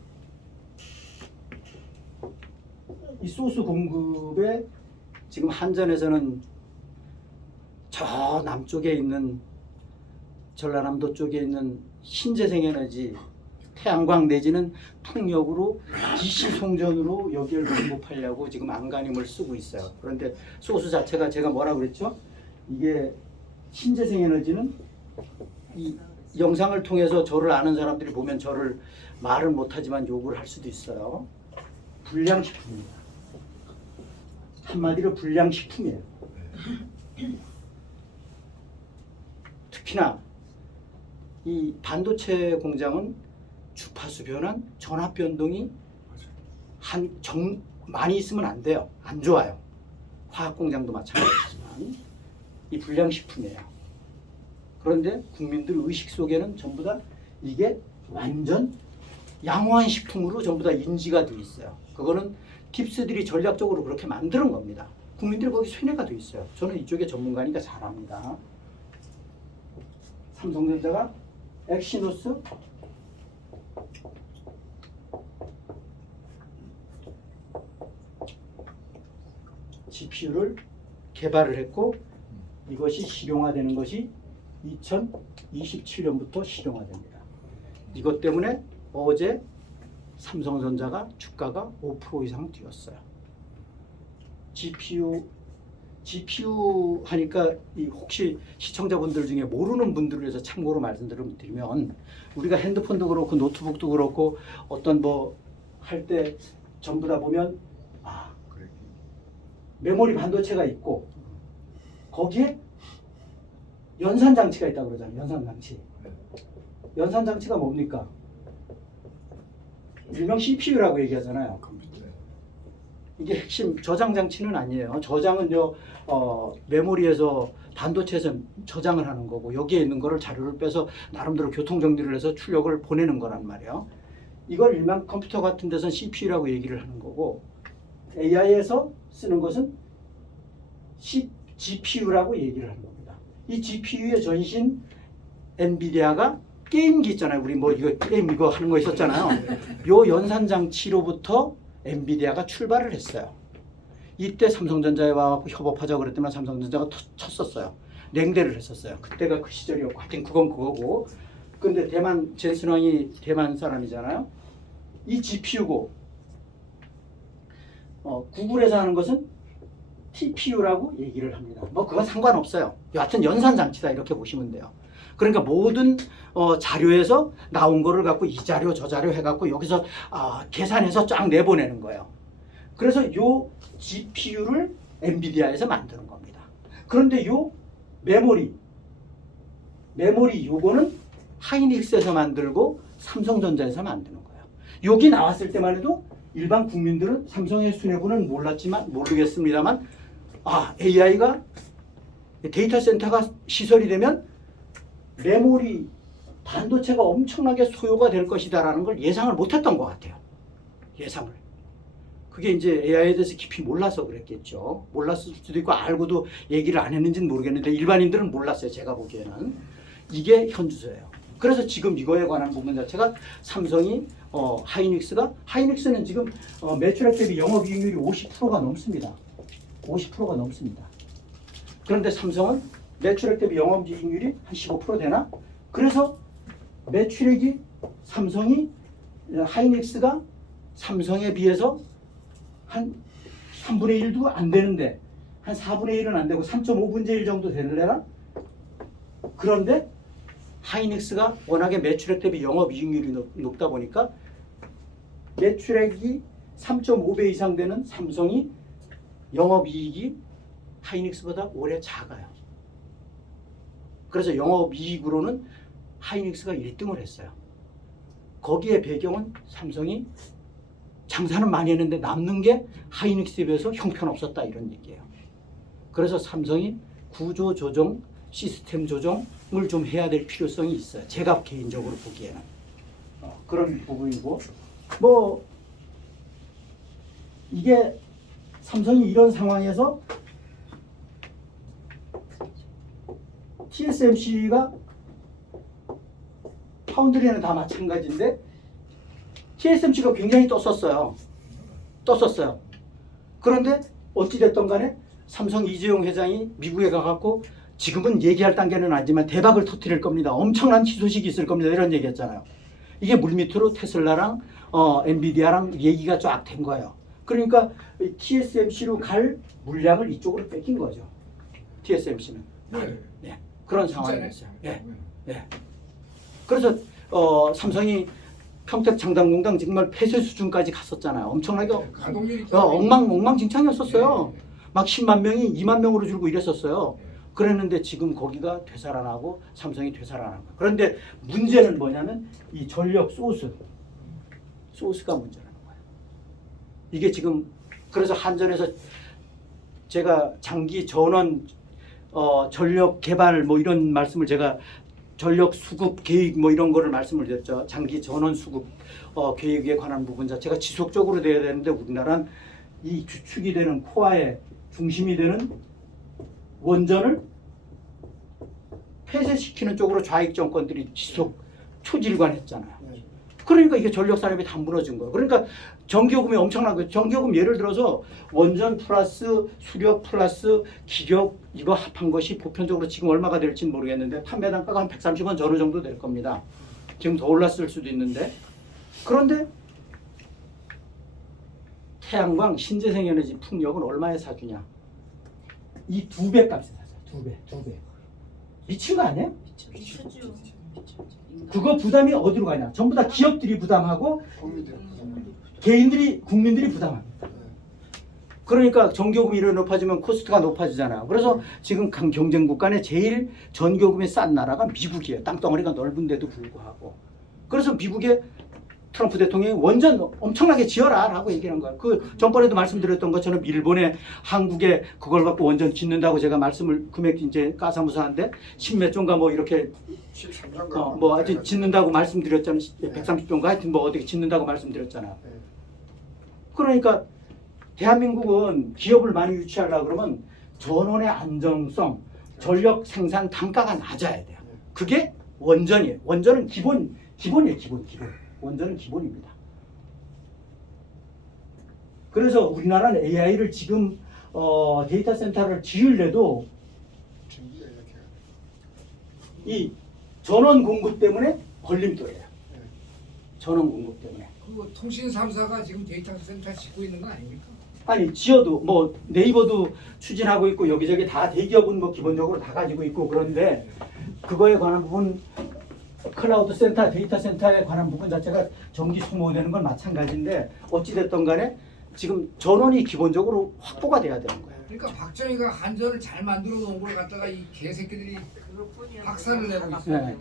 이 소스 공급에 지금 한전에서는 저 남쪽에 있는 전라남도 쪽에 있는 신재생에너지 태양광 내지는 풍력으로 DC 송전으로 여기를 공급하려고 지금 안간힘을 쓰고 있어요. 그런데 소스 자체가 제가 뭐라 그랬죠? 이게 신재생에너지는 이 영상을 통해서 저를 아는 사람들이 보면 저를 말은 못하지만 욕을 할 수도 있어요. 불량식품입니다. 한마디로 불량식품이에요. 특히나 이 반도체 공장은 주파수 변환, 전압 변동이 많이 있으면 안 돼요. 안 좋아요. 화학 공장도 마찬가지지만 이 불량식품이에요. 그런데 국민들 의식 속에는 전부 다 이게 완전 양호한 식품으로 전부 다 인지가 돼 있어요. 그거는 팁스들이 전략적으로 그렇게 만드는 겁니다. 국민들이 거기 쇠뇌가 돼 있어요. 저는 이쪽에 전문가니까 잘 압니다. 삼성전자가 엑시노스 GPU를 개발을 했고 이것이 실용화되는 것이 2027년부터 실용화됩니다. 이것 때문에 어제 삼성전자가 주가가 5% 이상 뛰었어요. GPU 하니까 혹시 시청자분들 중에 모르는 분들을 위해서 참고로 말씀드리면 우리가 핸드폰도 그렇고 노트북도 그렇고 어떤 뭐 할 때 전부 다 보면 메모리 반도체가 있고 거기에 연산 장치가 있다고 그러잖아요. 연산 장치. 연산 장치가 뭡니까? 일명 CPU라고 얘기하잖아요. 이게 핵심 저장 장치는 아니에요. 저장은요 메모리에서 반도체에서 저장을 하는 거고 여기에 있는 거를 자료를 빼서 나름대로 교통 정리를 해서 출력을 보내는 거란 말이에요. 이걸 일반 컴퓨터 같은 데서는 CPU라고 얘기를 하는 거고 AI에서 쓰는 것은 GPU라고 얘기를 하는 겁니다. 이 GPU의 전신 엔비디아가 게임기 있잖아요. 우리 뭐 이거 게임 이거 하는 거 있었잖아요. 요 연산 장치로부터 엔비디아가 출발을 했어요. 이때 삼성전자에 와서 협업하자고 그랬더니 삼성전자가 쳤었어요. 냉대를 했었어요. 그때가 그 시절이었고 하여튼 그건 그거고. 근데 대만 젠슨왕이 대만 사람이잖아요. 이 GPU고 구글에서 하는 것은 TPU라고 얘기를 합니다. 뭐 그건 상관없어요. 여하튼 연산 장치다 이렇게 보시면 돼요. 그러니까 모든 자료에서 나온 거를 갖고 이 자료 저 자료 해갖고 여기서 계산해서 쫙 내보내는 거예요. 그래서 요 GPU를 엔비디아에서 만드는 겁니다. 그런데 요 메모리 요거는 하이닉스에서 만들고 삼성전자에서 만드는 거예요. 여기 나왔을 때만 해도 일반 국민들은 삼성의 수뇌부는 모르겠습니다만 AI가 데이터 센터가 시설이 되면 메모리 반도체가 엄청나게 소요가 될 것이다라는 걸 예상을 못했던 것 같아요. 예상을. 그게 이제 AI에 대해서 깊이 몰라서 그랬겠죠. 몰랐을 수도 있고 알고도 얘기를 안 했는지는 모르겠는데 일반인들은 몰랐어요. 제가 보기에는. 이게 현주소예요. 그래서 지금 이거에 관한 부분 자체가 삼성이 하이닉스는 지금 매출액 대비 영업이익률이 50%가 넘습니다. 50%가 넘습니다. 그런데 삼성은 매출액 대비 영업이익률이 한 15% 되나? 그래서 매출액이 하이닉스가 삼성에 비해서 한 3분의 1도 안 되는데 한 4분의 1은 안 되고 3.5분의 1 정도 되려나? 그런데 하이닉스가 워낙에 매출액 대비 영업이익률이 높다 보니까 매출액이 3.5배 이상 되는 삼성이 영업이익이 하이닉스보다 오히려 작아요. 그래서 영업이익으로는 하이닉스가 1등을 했어요. 거기에 배경은 삼성이 장사는 많이 했는데 남는 게 하이닉스에 비해서 형편없었다 이런 얘기예요. 그래서 삼성이 구조 조정, 시스템 조정을 좀 해야 될 필요성이 있어요. 제가 개인적으로 보기에는 그런 부분이고 뭐 이게 삼성이 이런 상황에서 TSMC가 파운드리는 다 마찬가지인데 TSMC가 굉장히 떴었어요. 그런데 어찌됐든 간에 삼성 이재용 회장이 미국에 가갖고 지금은 얘기할 단계는 아니지만 대박을 터뜨릴 겁니다. 엄청난 희소식이 있을 겁니다. 이런 얘기했잖아요. 이게 물밑으로 테슬라랑 엔비디아랑 얘기가 쫙 된 거예요. 그러니까 TSMC로 갈 물량을 이쪽으로 뺏긴 거죠. TSMC는. 네. 그런 상황이었어요. 네. 그래서 삼성이 평택 장담공장 정말 폐쇄 수준까지 갔었잖아요. 엄청나게 가동률이 엉망진창이었었어요. 막 10만 명이 2만 명으로 줄고 이랬었어요. 그랬는데 지금 거기가 되살아나고 삼성이 되살아나고. 그런데 문제는 뭐냐면 이 전력 소스가 문제라는 거예요. 이게 지금 그래서 한전에서 제가 장기 전원 전력 개발 뭐 이런 말씀을 제가 전력 수급 계획 뭐 이런 거를 말씀을 드렸죠. 장기 전원 수급 계획에 관한 부분 자체가 지속적으로 돼야 되는데 우리나라는 이 주축이 되는 코어의 중심이 되는 원전을 폐쇄시키는 쪽으로 좌익 정권들이 지속 초질관했잖아요. 그러니까 이게 전력 산업이 다 무너진 거예요. 그러니까 전기요금이 엄청나고 전기요금 예를 들어서 원전 플러스 수력 플러스 기력 이거 합한 것이 보편적으로 지금 얼마가 될지는 모르겠는데 판매 단가가 한 130원 전후 정도 될 겁니다. 지금 더 올랐을 수도 있는데 그런데 태양광 신재생에너지 풍력은 얼마에 사주냐? 이 2배 값에 사죠. 2배. 미친 거 아니에요? 미쳤죠. 그거 부담이 어디로 가냐? 전부 다 기업들이 부담하고 국민들 국민들이 부담합니다. 그러니까 전기요금이 이렇게 높아지면 코스트가 높아지잖아요. 그래서 지금 경쟁국 간에 제일 전기요금이 싼 나라가 미국이에요. 땅덩어리가 넓은데도 불구하고. 그래서 미국의 트럼프 대통령이 원전 엄청나게 지어라 라고 얘기하는 거예요. 그 전번에도 말씀드렸던 것처럼 일본에 한국에 그걸 갖고 원전 짓는다고 제가 말씀을 금액 이제 까사무사한데 10몇 조인가 뭐 이렇게 13조인가 뭐 하여튼 짓는다고 말씀드렸잖아요. 130조인가 하여튼 뭐 어떻게 짓는다고 말씀드렸잖아요. 그러니까 대한민국은 기업을 많이 유치하려고 그러면 전원의 안정성, 전력 생산 단가가 낮아야 돼요. 그게 원전이에요. 원전은 기본이에요. 기본. 원전은 기본입니다. 그래서 우리나라는 AI를 지금 데이터 센터를 지으려도 이 전원 공급 때문에 걸림돌이에요. 전원 공급 때문에. 그 통신 3사가 지금 데이터 센터 짓고 있는 거 아닙니까? 아니 지어도 뭐 네이버도 추진하고 있고 여기저기 다 대기업은 뭐 기본적으로 다 가지고 있고 그런데 그거에 관한 부분 클라우드 센터, 데이터 센터에 관한 부분 자체가 전기 소모되는 건 마찬가지인데 어찌됐든 간에 지금 전원이 기본적으로 확보가 돼야 되는 거예요. 그러니까 박정희가 한전을 잘 만들어 놓은 걸 갖다가 이 개새끼들이 박살을 내고 있어요. 네.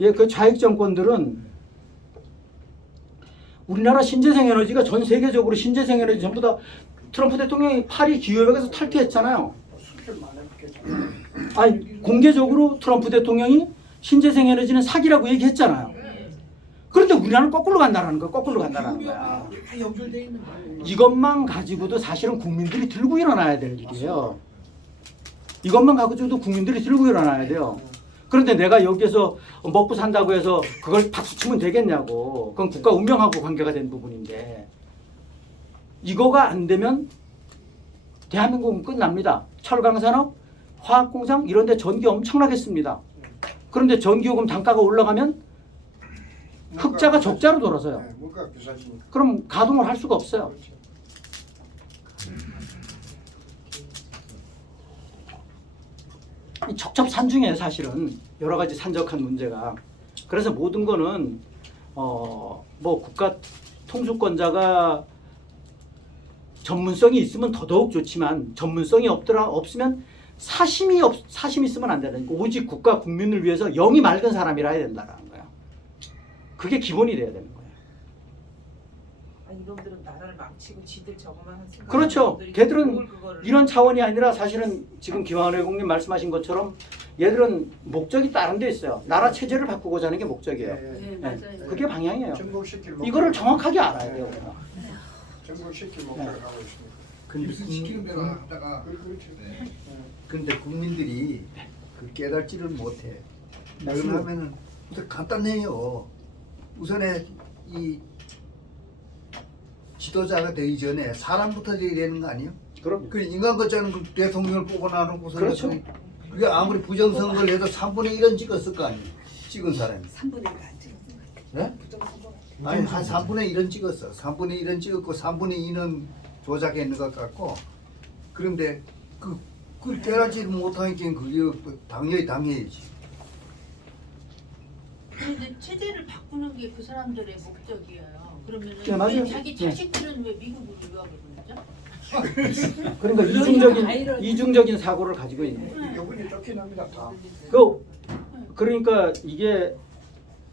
예, 그 좌익 정권들은 우리나라 신재생 에너지가 전 세계적으로 신재생 에너지 전부 다 트럼프 대통령이 파리 기후협약에서 탈퇴했잖아요. 아니 공개적으로 트럼프 대통령이 신재생 에너지는 사기라고 얘기했잖아요. 그런데 우리나라는 거꾸로 간다는 거야. 거꾸로 간다는 거야. 다 연결돼 있는 거예요. 이것만 가지고도 사실은 국민들이 들고 일어나야 될 일이에요. 이것만 가지고도 국민들이 들고 일어나야 돼요. 그런데 내가 여기에서 먹고 산다고 해서 그걸 박수치면 되겠냐고. 그건 국가 운명하고 관계가 된 부분인데 이거가 안 되면 대한민국은 끝납니다. 철강산업, 화학공장 이런 데 전기 엄청나게 씁니다. 그런데 전기요금 단가가 올라가면 흑자가 적자로 돌아서요. 물가 비싸지니까. 그럼 가동을 할 수가 없어요. 이 척첩산중이에요. 사실은 여러 가지 산적한 문제가. 그래서 모든 거는 뭐 국가 통수권자가 전문성이 있으면 더더욱 좋지만 전문성이 없으면 사심이 있으면 안 되는 거예요. 오직 국가 국민을 위해서 영이 맑은 사람이라 해야 된다는 거예요. 그게 기본이 돼야 되는 거예요. 아, 이놈들은 나라를 망치고 지들 저거만 하는 그렇죠. 걔들은 이런 차원이 아니라 사실은 지금 김한호 회장님 말씀하신 것처럼 얘들은 목적이 다른 데 있어요. 나라 체제를 바꾸고자 하는 게 목적이에요. 네, 맞아요. 그게 방향이에요. 전복시킬 목표를 이거를 정확하게 알아야 돼요. 우리가. 전복시킬 목표를 하고 있습니다. 근데, 시키는 대로 하다가 그렇죠. 근데 국민들이 그 깨닫지를 못해. 왜냐하면은 간단해요. 우선에 이 지도자가 되기 전에 사람부터 되어야 되는 거 아니에요? 그럼 그 인간 같지않은 그 대통령을 뽑아놔놓고서 그렇죠. 그게 아무리 부정선거를 해도 3분의 1은 찍었을 거 아니에요? 찍은 사람이. 3분의 1안 찍었던 것 같아요. 네? 아니 한 3분의 1은 찍었어. 3분의 1은 찍었고 3분의 2는 조작했는 것 같고. 그런데 그걸 깨닫지 못하니까 그게 당연히 당해야지. 아니 근데 체제를 바꾸는 게 그 사람들의 목적이에요. 그러면은 네, 맞아요. 왜 자기 네. 자식들은 왜 미국으로 유학을 보내죠? 그러니까 이중적인 사고를 가지고 있는 거예요. 여분이 쫓겨납니다 다. 그러니까 이게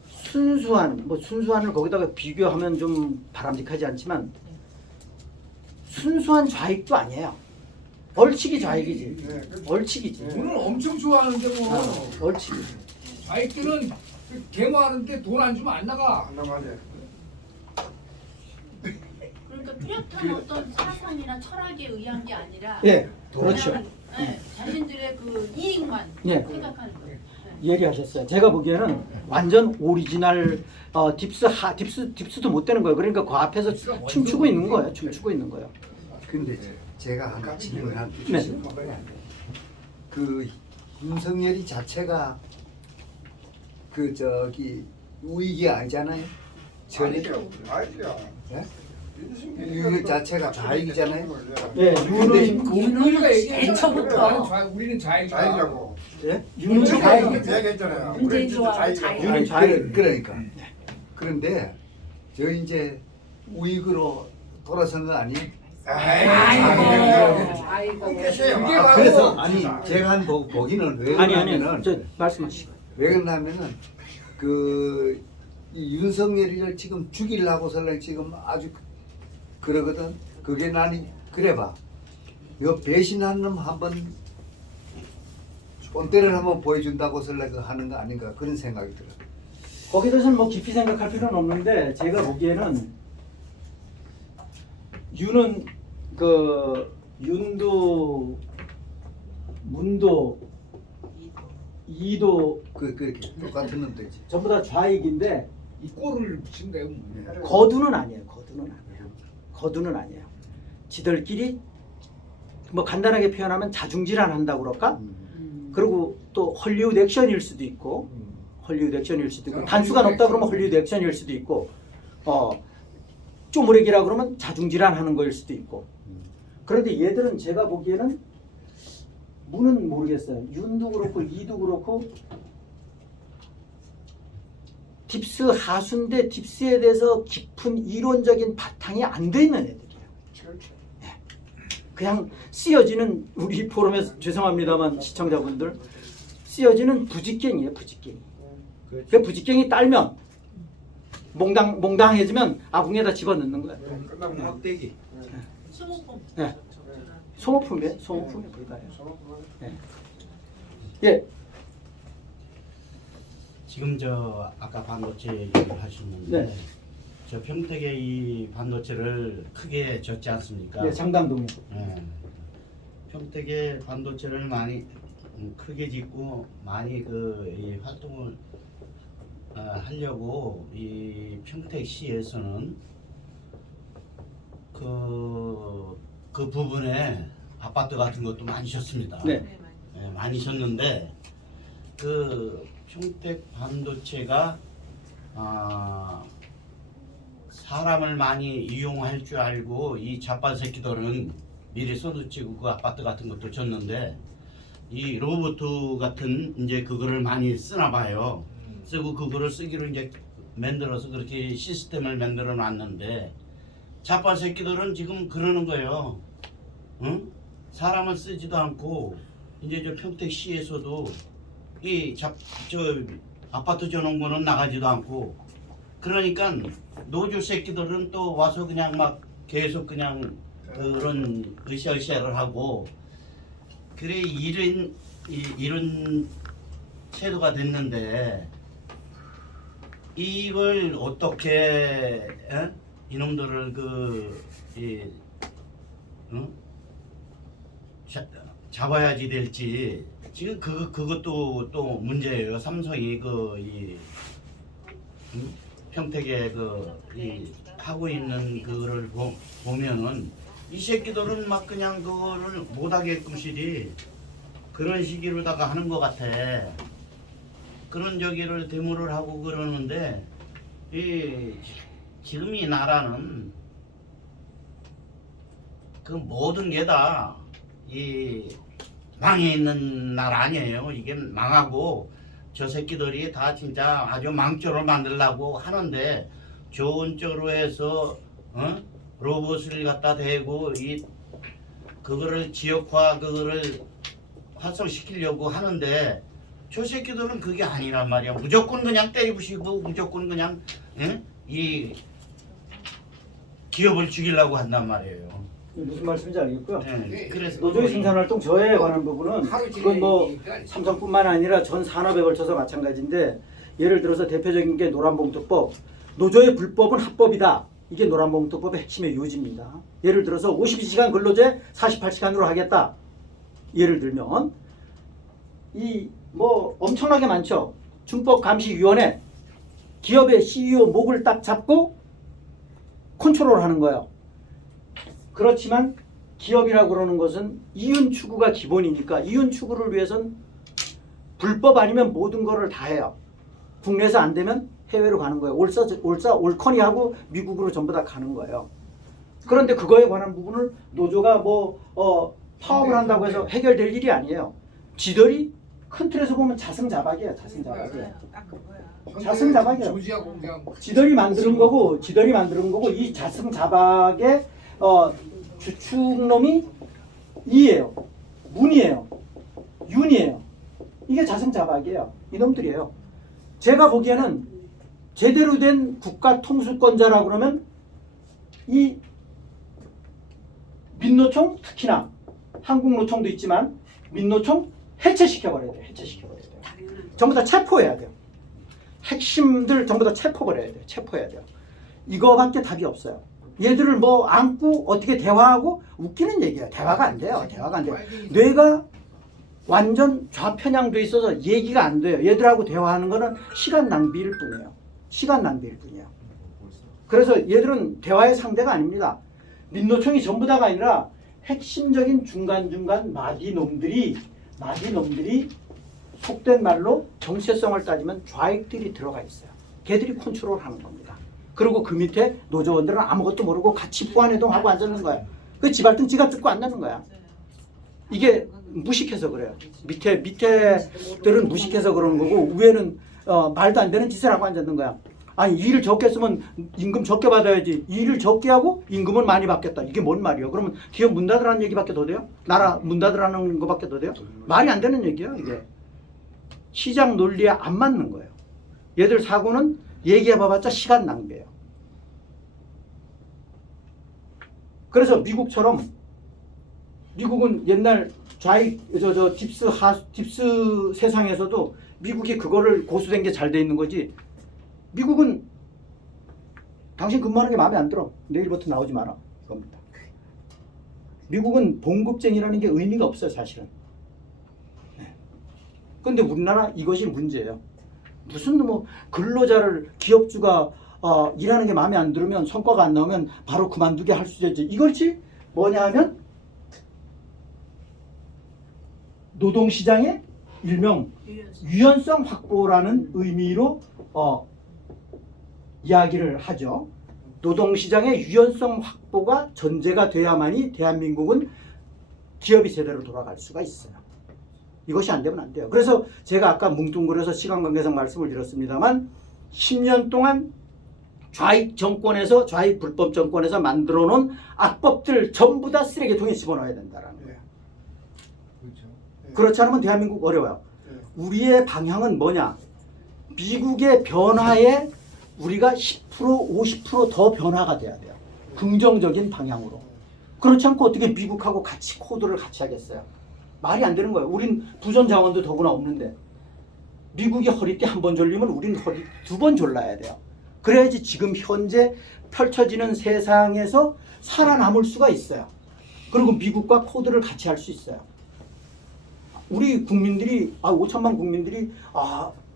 순수한을 거기다가 비교하면 좀 바람직하지 않지만 순수한 좌익도 아니에요. 얼치기 좌익이지. 네, 얼치기지. 돈을 엄청 좋아하는데 뭐 얼치기. 아이들은 데모하는데 돈 안 주면 안 나가. 안 나가지. 그러니까 뚜렷한 어떤 사상이나 철학에 의한 게 아니라 예, 그렇죠. 그냥, 자신들의 그 이익만 예. 생각하는 거예요. 얘기하셨어요. 제가 보기에는 완전 오리지널 딥스도 못 되는 거예요. 그러니까 그 앞에서 춤추고 있는 거예요. 춤추고 있는 거예요. 근데 제가 하나 질문할 게 네. 있어요. 그 윤석열이 자체가 그 저기 우익이 아니잖아요. 전혀 아이디야. 예? 이거 자체가 좌익이잖아요. 예, 근데 우리가 애초부터 우리는 좌익이다. 자이냐고. 예? 윤은 좌익. 얘기했잖아요. 문재인 우리 진짜 좋아하고 자이냐고. 자이. 윤은 좌익. 그러니까. 그런데 저 이제 우익으로 돌아선 거 아니에요? 아이고. 계세요. 그게 바로 그래서 아니 제가 한 보기는 왜 아니 그러냐면은 저 말씀하시고. 왜 그러냐면은 그 이 윤석열이를 지금 죽이려고서는 지금 아주 그러거든. 그게 나는 그래봐. 이 배신한 놈 한번 본때를 한번 보여준다고서는 하는 거 아닌가 그런 생각이 들어. 거기에 대해서는 뭐 깊이 생각할 필요는 없는데 제가 보기에는 윤은 그 윤도 문도 이도 그렇게 똑같은 놈들이지. 전부 다 좌익인데 이 꼴을 친대요. 거두는 아니에요. 거두는 아니에요. 지들끼리 뭐 간단하게 표현하면 자중질환 한다고 그럴까? 그리고 또 헐리우드 액션일 수도 있고 단수가 높다 그러면 헐리우드 액션일 수도 있고 쪼무레기라 그러면 자중질환 하는 거일 수도 있고. 그런데 얘들은 제가 보기에는 문은 모르겠어요. 윤도 그렇고 이도 그렇고 딥스 하수인데 딥스에 대해서 깊은 이론적인 바탕이 안 돼 있는 애들이에요. 그냥 쓰여지는 우리 포럼에서 죄송합니다만 시청자분들 쓰여지는 부직갱이에요. 부직갱이. 그 부직갱이 딸면 몽당해지면 아궁에다 집어넣는 거예요. 끝나면 막대기. 소모품. 네. 소모품에 불과해요. 네. 예. 지금 저 아까 반도체 얘기를 하셨는데 네. 저 평택의 이 반도체를 크게 졌지 않습니까? 예, 장당동에. 예. 평택의 반도체를 많이 크게 짓고 많이 이 활동을 하려고 이 평택시에서는 그 부분에 아파트 같은 것도 많이 졌습니다. 네. 예, 많이 졌는데 그 평택 반도체가 사람을 많이 이용할 줄 알고 이 자빠 새끼들은 미리 손으치고 그 아파트 같은 것도 줬는데 이 로봇 같은 이제 그거를 많이 쓰나 봐요. 쓰고 그거를 쓰기로 이제 만들어서 그렇게 시스템을 만들어 놨는데 자빠 새끼들은 지금 그러는 거예요. 응? 사람을 쓰지도 않고 이제 저 평택시에서도 저 아파트 줘놓은 거는 나가지도 않고 그러니까 노조 새끼들은 또 와서 그냥 막 계속 그냥 그런 으쌰으쌰를 하고 그래 이런 제도가 됐는데 이걸 어떻게 이놈들을 잡아야지 될지 지금 그것도 또 문제예요. 삼성이 평택에 이 하고 있는 그거를 보면은 이 새끼들은 막 그냥 그거를 못하게끔시리 그런 시기로다가 하는 것 같아. 그런 저기를 데모를 하고 그러는데 지금 이 나라는 그 모든 게 다 이 망해 있는 나라 아니에요. 이게 망하고 저 새끼들이 다 진짜 아주 망조를 만들려고 하는데 좋은 쪽으로 해서 로봇을 갖다 대고 그거를 지역화 그거를 활성시키려고 하는데 저 새끼들은 그게 아니란 말이야. 무조건 그냥 때리부시고 무조건 그냥 이 기업을 죽이려고 한단 말이에요. 무슨 말씀인지 알겠고요. 그래서 노조의 생산활동 저해에 관한 부분은 그건 뭐 삼성뿐만 아니라 전 산업에 걸쳐서 마찬가지인데 예를 들어서 대표적인 게 노란봉투법. 노조의 불법은 합법이다. 이게 노란봉투법의 핵심의 요지입니다. 예를 들어서 52시간 근로제 48시간으로 하겠다. 예를 들면 이 뭐 엄청나게 많죠. 준법감시위원회 기업의 CEO 목을 딱 잡고 컨트롤하는 거예요. 그렇지만 기업이라고 그러는 것은 이윤 추구가 기본이니까 이윤 추구를 위해선 불법 아니면 모든 거를 다 해요. 국내에서 안 되면 해외로 가는 거예요. 올커니하고 미국으로 전부 다 가는 거예요. 그런데 그거에 관한 부분을 노조가 파업을 한다고 해서 해결될 일이 아니에요. 지들이 큰 틀에서 보면 자승자박이에요. 자승자박이에요. 딱 그거야. 자승자박이에요. 조지아 공장 지들이 만드는 거고 이 자승자박의 주축놈이 이예요. 문이에요. 윤이에요. 이게 자승자박이에요. 이놈들이에요. 제가 보기에는 제대로 된 국가 통수권자라고 그러면 이 민노총 특히나 한국노총도 있지만 민노총 해체시켜버려야 돼요. 해체시켜버려야 돼요. 전부 다 체포해야 돼요. 핵심들 전부 다 체포버려야 돼요. 체포해야 돼요. 이거밖에 답이 없어요. 얘들을 뭐 안고 어떻게 대화하고 웃기는 얘기야. 대화가 안 돼요. 대화가 안 돼요. 뇌가 완전 좌편향돼 있어서 얘기가 안 돼요. 얘들하고 대화하는 거는 시간 낭비일 뿐이에요. 시간 낭비일 뿐이에요. 그래서 얘들은 대화의 상대가 아닙니다. 민노총이 전부 다가 아니라 핵심적인 중간중간 마디놈들이 속된 말로 정체성을 따지면 좌익들이 들어가 있어요. 걔들이 컨트롤하는 겁니다. 그리고 그 밑에 노조원들은 아무것도 모르고 같이 부안해동하고 앉는 거야. 그 지발등 지가 뜯고 앉는 거야. 이게 무식해서 그래요. 밑에들은 무식해서 그러는 거고 위에는 말도 안 되는 짓을 하고 앉는 거야. 아니 일을 적게 쓰면 임금 적게 받아야지. 일을 적게 하고 임금은 많이 받겠다. 이게 뭔 말이에요? 그러면 기업 문 닫으라는 얘기밖에 더 돼요? 나라 문 닫으라는 것밖에 더 돼요? 말이 안 되는 얘기예요. 이게 시장 논리에 안 맞는 거예요. 얘들 사고는 얘기해봐봤자 시간 낭비예요. 그래서 미국처럼 미국은 옛날 좌익 딥스 세상에서도 미국이 그거를 고수된 게 잘 돼 있는 거지. 미국은 당신 근무하는 게 마음에 안 들어. 내일부터 나오지 마라. 이겁니다. 미국은 봉급쟁이라는 게 의미가 없어요, 사실은. 그런데 우리나라 이것이 문제예요. 무슨 뭐 근로자를 기업주가 일하는 게 마음에 안 들으면 성과가 안 나오면 바로 그만두게 할 수 있지. 이걸지 뭐냐 하면 노동시장의 일명 유연성 확보라는 의미로 이야기를 하죠. 노동시장의 유연성 확보가 전제가 돼야만이 대한민국은 기업이 제대로 돌아갈 수가 있어요. 이것이 안 되면 안 돼요. 그래서 제가 아까 뭉뚱그려서 시간 관계상 말씀을 드렸습니다만 10년 동안 좌익 정권에서 좌익 불법 정권에서 만들어 놓은 악법들 전부 다 쓰레기통에 집어넣어야 된다라는 거예요. 그렇지 않으면 대한민국 어려워요. 우리의 방향은 뭐냐? 미국의 변화에 우리가 10% 50% 더 변화가 돼야 돼요. 긍정적인 방향으로. 그렇지 않고 어떻게 미국하고 같이 코드를 같이 하겠어요? 말이 안 되는 거예요. 우린 부전 자원도 더구나 없는데 미국이 허리띠 한 번 졸리면 우린 허리 두 번 졸라야 돼요. 그래야지 지금 현재 펼쳐지는 세상에서 살아남을 수가 있어요. 그리고 미국과 코드를 같이 할 수 있어요. 우리 국민들이 5천만 국민들이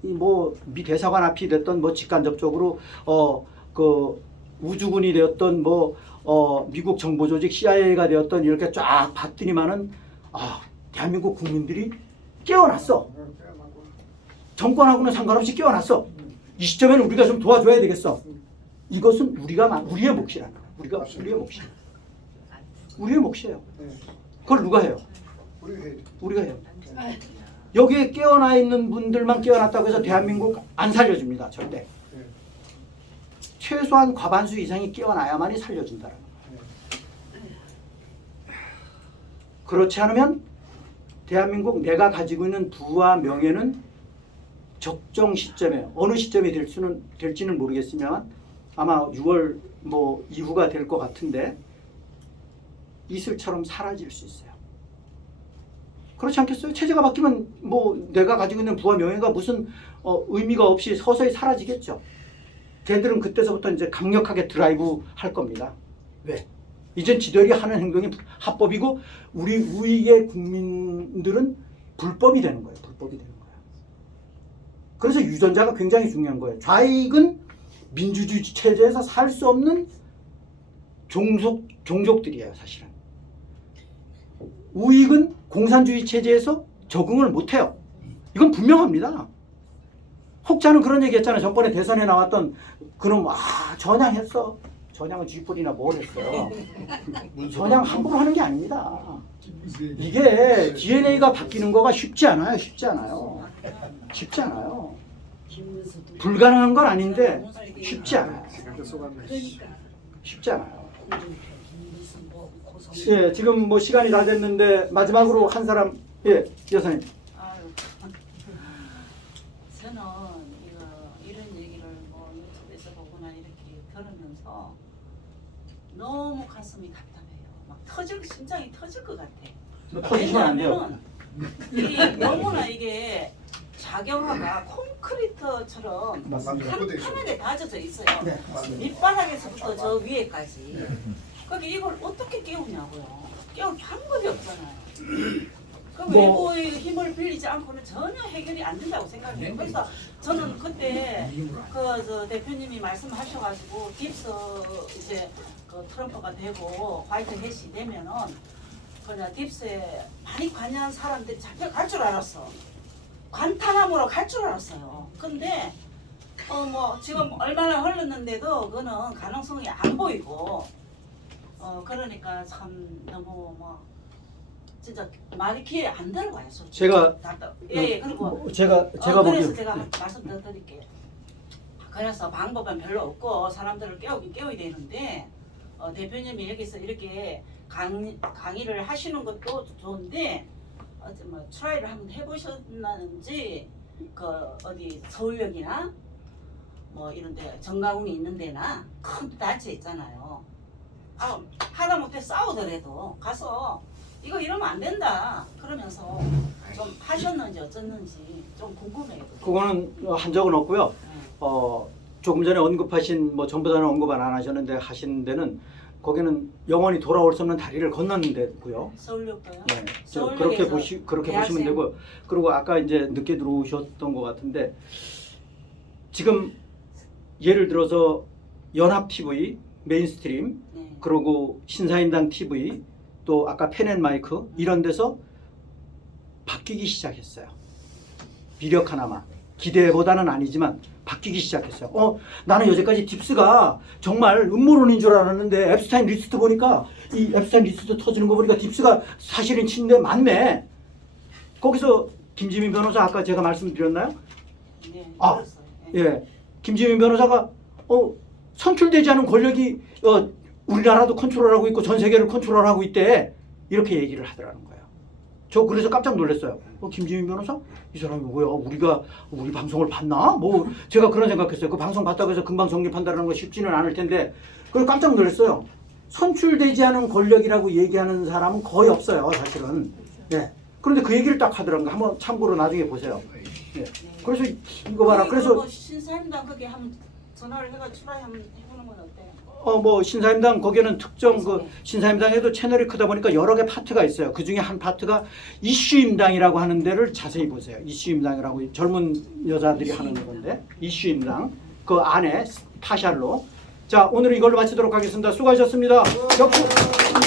뭐 미 대사관 앞이 됐던 뭐 직간접적으로 그 우주군이 되었던 뭐 미국 정보 조직 CIA가 되었던 이렇게 쫙 봤더니만은 대한민국 국민들이 깨어났어. 정권하고는 상관없이 깨어났어. 이 시점에는 우리가 좀 도와줘야 되겠어. 이것은 우리의 몫이라는 거야. 우리의 몫이야. 우리의 몫이에요. 그걸 누가 해요? 우리가 해요. 여기에 깨어나 있는 분들만 깨어났다고 해서 대한민국 안 살려줍니다. 절대. 최소한 과반수 이상이 깨어나야만이 살려준다는 거예요. 그렇지 않으면 대한민국 내가 가지고 있는 부와 명예는 적정 시점에 어느 시점이 될지는 모르겠으면 아마 6월 뭐 이후가 될 것 같은데 이슬처럼 사라질 수 있어요. 그렇지 않겠어요? 체제가 바뀌면 뭐 내가 가지고 있는 부와 명예가 무슨 의미가 없이 서서히 사라지겠죠. 걔들은 그때서부터 이제 강력하게 드라이브 할 겁니다. 왜? 이젠 지들이 하는 행동이 합법이고 우리 우익의 국민들은 불법이 되는 거예요. 불법이 되는 거예요. 그래서 유전자가 굉장히 중요한 거예요. 좌익은 민주주의 체제에서 살 수 없는 종족들이에요. 사실은. 우익은 공산주의 체제에서 적응을 못해요. 이건 분명합니다. 혹자는 그런 얘기 했잖아요. 전번에 대선에 나왔던 그놈 전향했어. 전향은 쥐뿔이나 뭘 했어요. 전향 함부로 하는 게 아닙니다. 이게 DNA가 바뀌는 거가 쉽지 않아요. 쉽지 않아요. 쉽지 않아요. 불가능한 건 아닌데 쉽지 않아요. 쉽지 않아요. 예, 지금 뭐 시간이 다 됐는데 마지막으로 한 사람, 예, 여사님. 저는 이런 얘기를 뭐 유튜브에서 보거나 이렇게 들으면서 너무 가슴이 답답해요. 막 심장이 터질 것 같아. 터지시면 안 돼요. 왜냐하면 너무나 이게 작용화가 콘크리트처럼 탄탄하게 다져져 있어요. 밑바닥에서부터 저 위에까지. 그게 이걸 어떻게 깨우냐고요. 깨울 방법이 없잖아요. 그 외부의 힘을 빌리지 않고는 전혀 해결이 안 된다고 생각해요. 그래서 저는 그때 저 대표님이 말씀하셔가지고 딥스 이제 그 트럼프가 되고 화이트 햇이 되면은 그냥 딥스에 많이 관여한 사람들이 잡혀갈 줄 알았어. 관타나무로 갈 줄 알았어요. 근데 뭐 지금 얼마나 흘렀는데도 그거는 가능성이 안 보이고 그러니까 참 너무 뭐 진짜 말이 귀에 안 들어가요. 솔직히. 제가 예, 그리고 제가 그래서 보기엔 제가 말씀 더 드릴게요. 그래서 방법은 별로 없고 사람들을 깨워야 되는데 대표님이 여기서 이렇게 강의를 하시는 것도 좋은데 뭐 트라이를 한번 해보셨는지 어디 서울역이나 뭐 이런데 정가운이 있는 데나 큰 단체 있잖아요. 하다못해 싸우더라도 가서 이거 이러면 안 된다 그러면서 좀 하셨는지 어쩌는지 좀 궁금해요. 그거는 한 적은 없고요. 조금 전에 언급하신 뭐 전보다는 언급은 안 하셨는데 하신 데는 거기는 영원히 돌아올 수 없는 다리를 건너는 데고요. 서울역도요? 네, 서울역에서 그렇게 대학생. 보시면 되고 그리고 아까 이제 늦게 들어오셨던 것 같은데 지금 예를 들어서 연합 TV, 메인스트림, 네. 그리고 신사임당 TV, 또 아까 펜앤마이크 이런 데서 바뀌기 시작했어요. 미력 하나만 기대보다는 아니지만 바뀌기 시작했어요. 나는 여태까지 딥스가 정말 음모론인 줄 알았는데 앱스타인 리스트 보니까 이 앱스타인 리스트 터지는 거 보니까 딥스가 사실인 친데 맞네. 거기서 김지민 변호사 아까 제가 말씀드렸나요? 네, 들었어요. 예, 김지민 변호사가 선출되지 않은 권력이 우리나라도 컨트롤하고 있고 전 세계를 컨트롤하고 있대. 이렇게 얘기를 하더라는 거예요. 저 그래서 깜짝 놀랐어요. 김지민 변호사? 이 사람이 뭐야? 우리 방송을 봤나? 뭐 제가 그런 생각했어요. 그 방송 봤다고 해서 금방 성립한다는 거 쉽지는 않을 텐데 그걸 깜짝 놀랐어요. 선출되지 않은 권력이라고 얘기하는 사람은 거의 없어요, 사실은. 네. 그런데 그 얘기를 딱 하더라고요. 한번 참고로 나중에 보세요. 네. 그래서 이거 봐라. 그래서 뭐 신사임당 거기 한번 전화를 해가 트라이 한번 해보는 건 어때요? 뭐 신사임당 거기는 특정 그 신사임당에도 채널이 크다 보니까 여러 개 파트가 있어요. 그 중에 한 파트가 이슈임당이라고 하는 데를 자세히 보세요. 이슈임당이라고 젊은 여자들이 하는 건데 이슈임당 그 안에 파샬로. 자, 오늘 이걸로 마치도록 하겠습니다. 수고하셨습니다. 격투.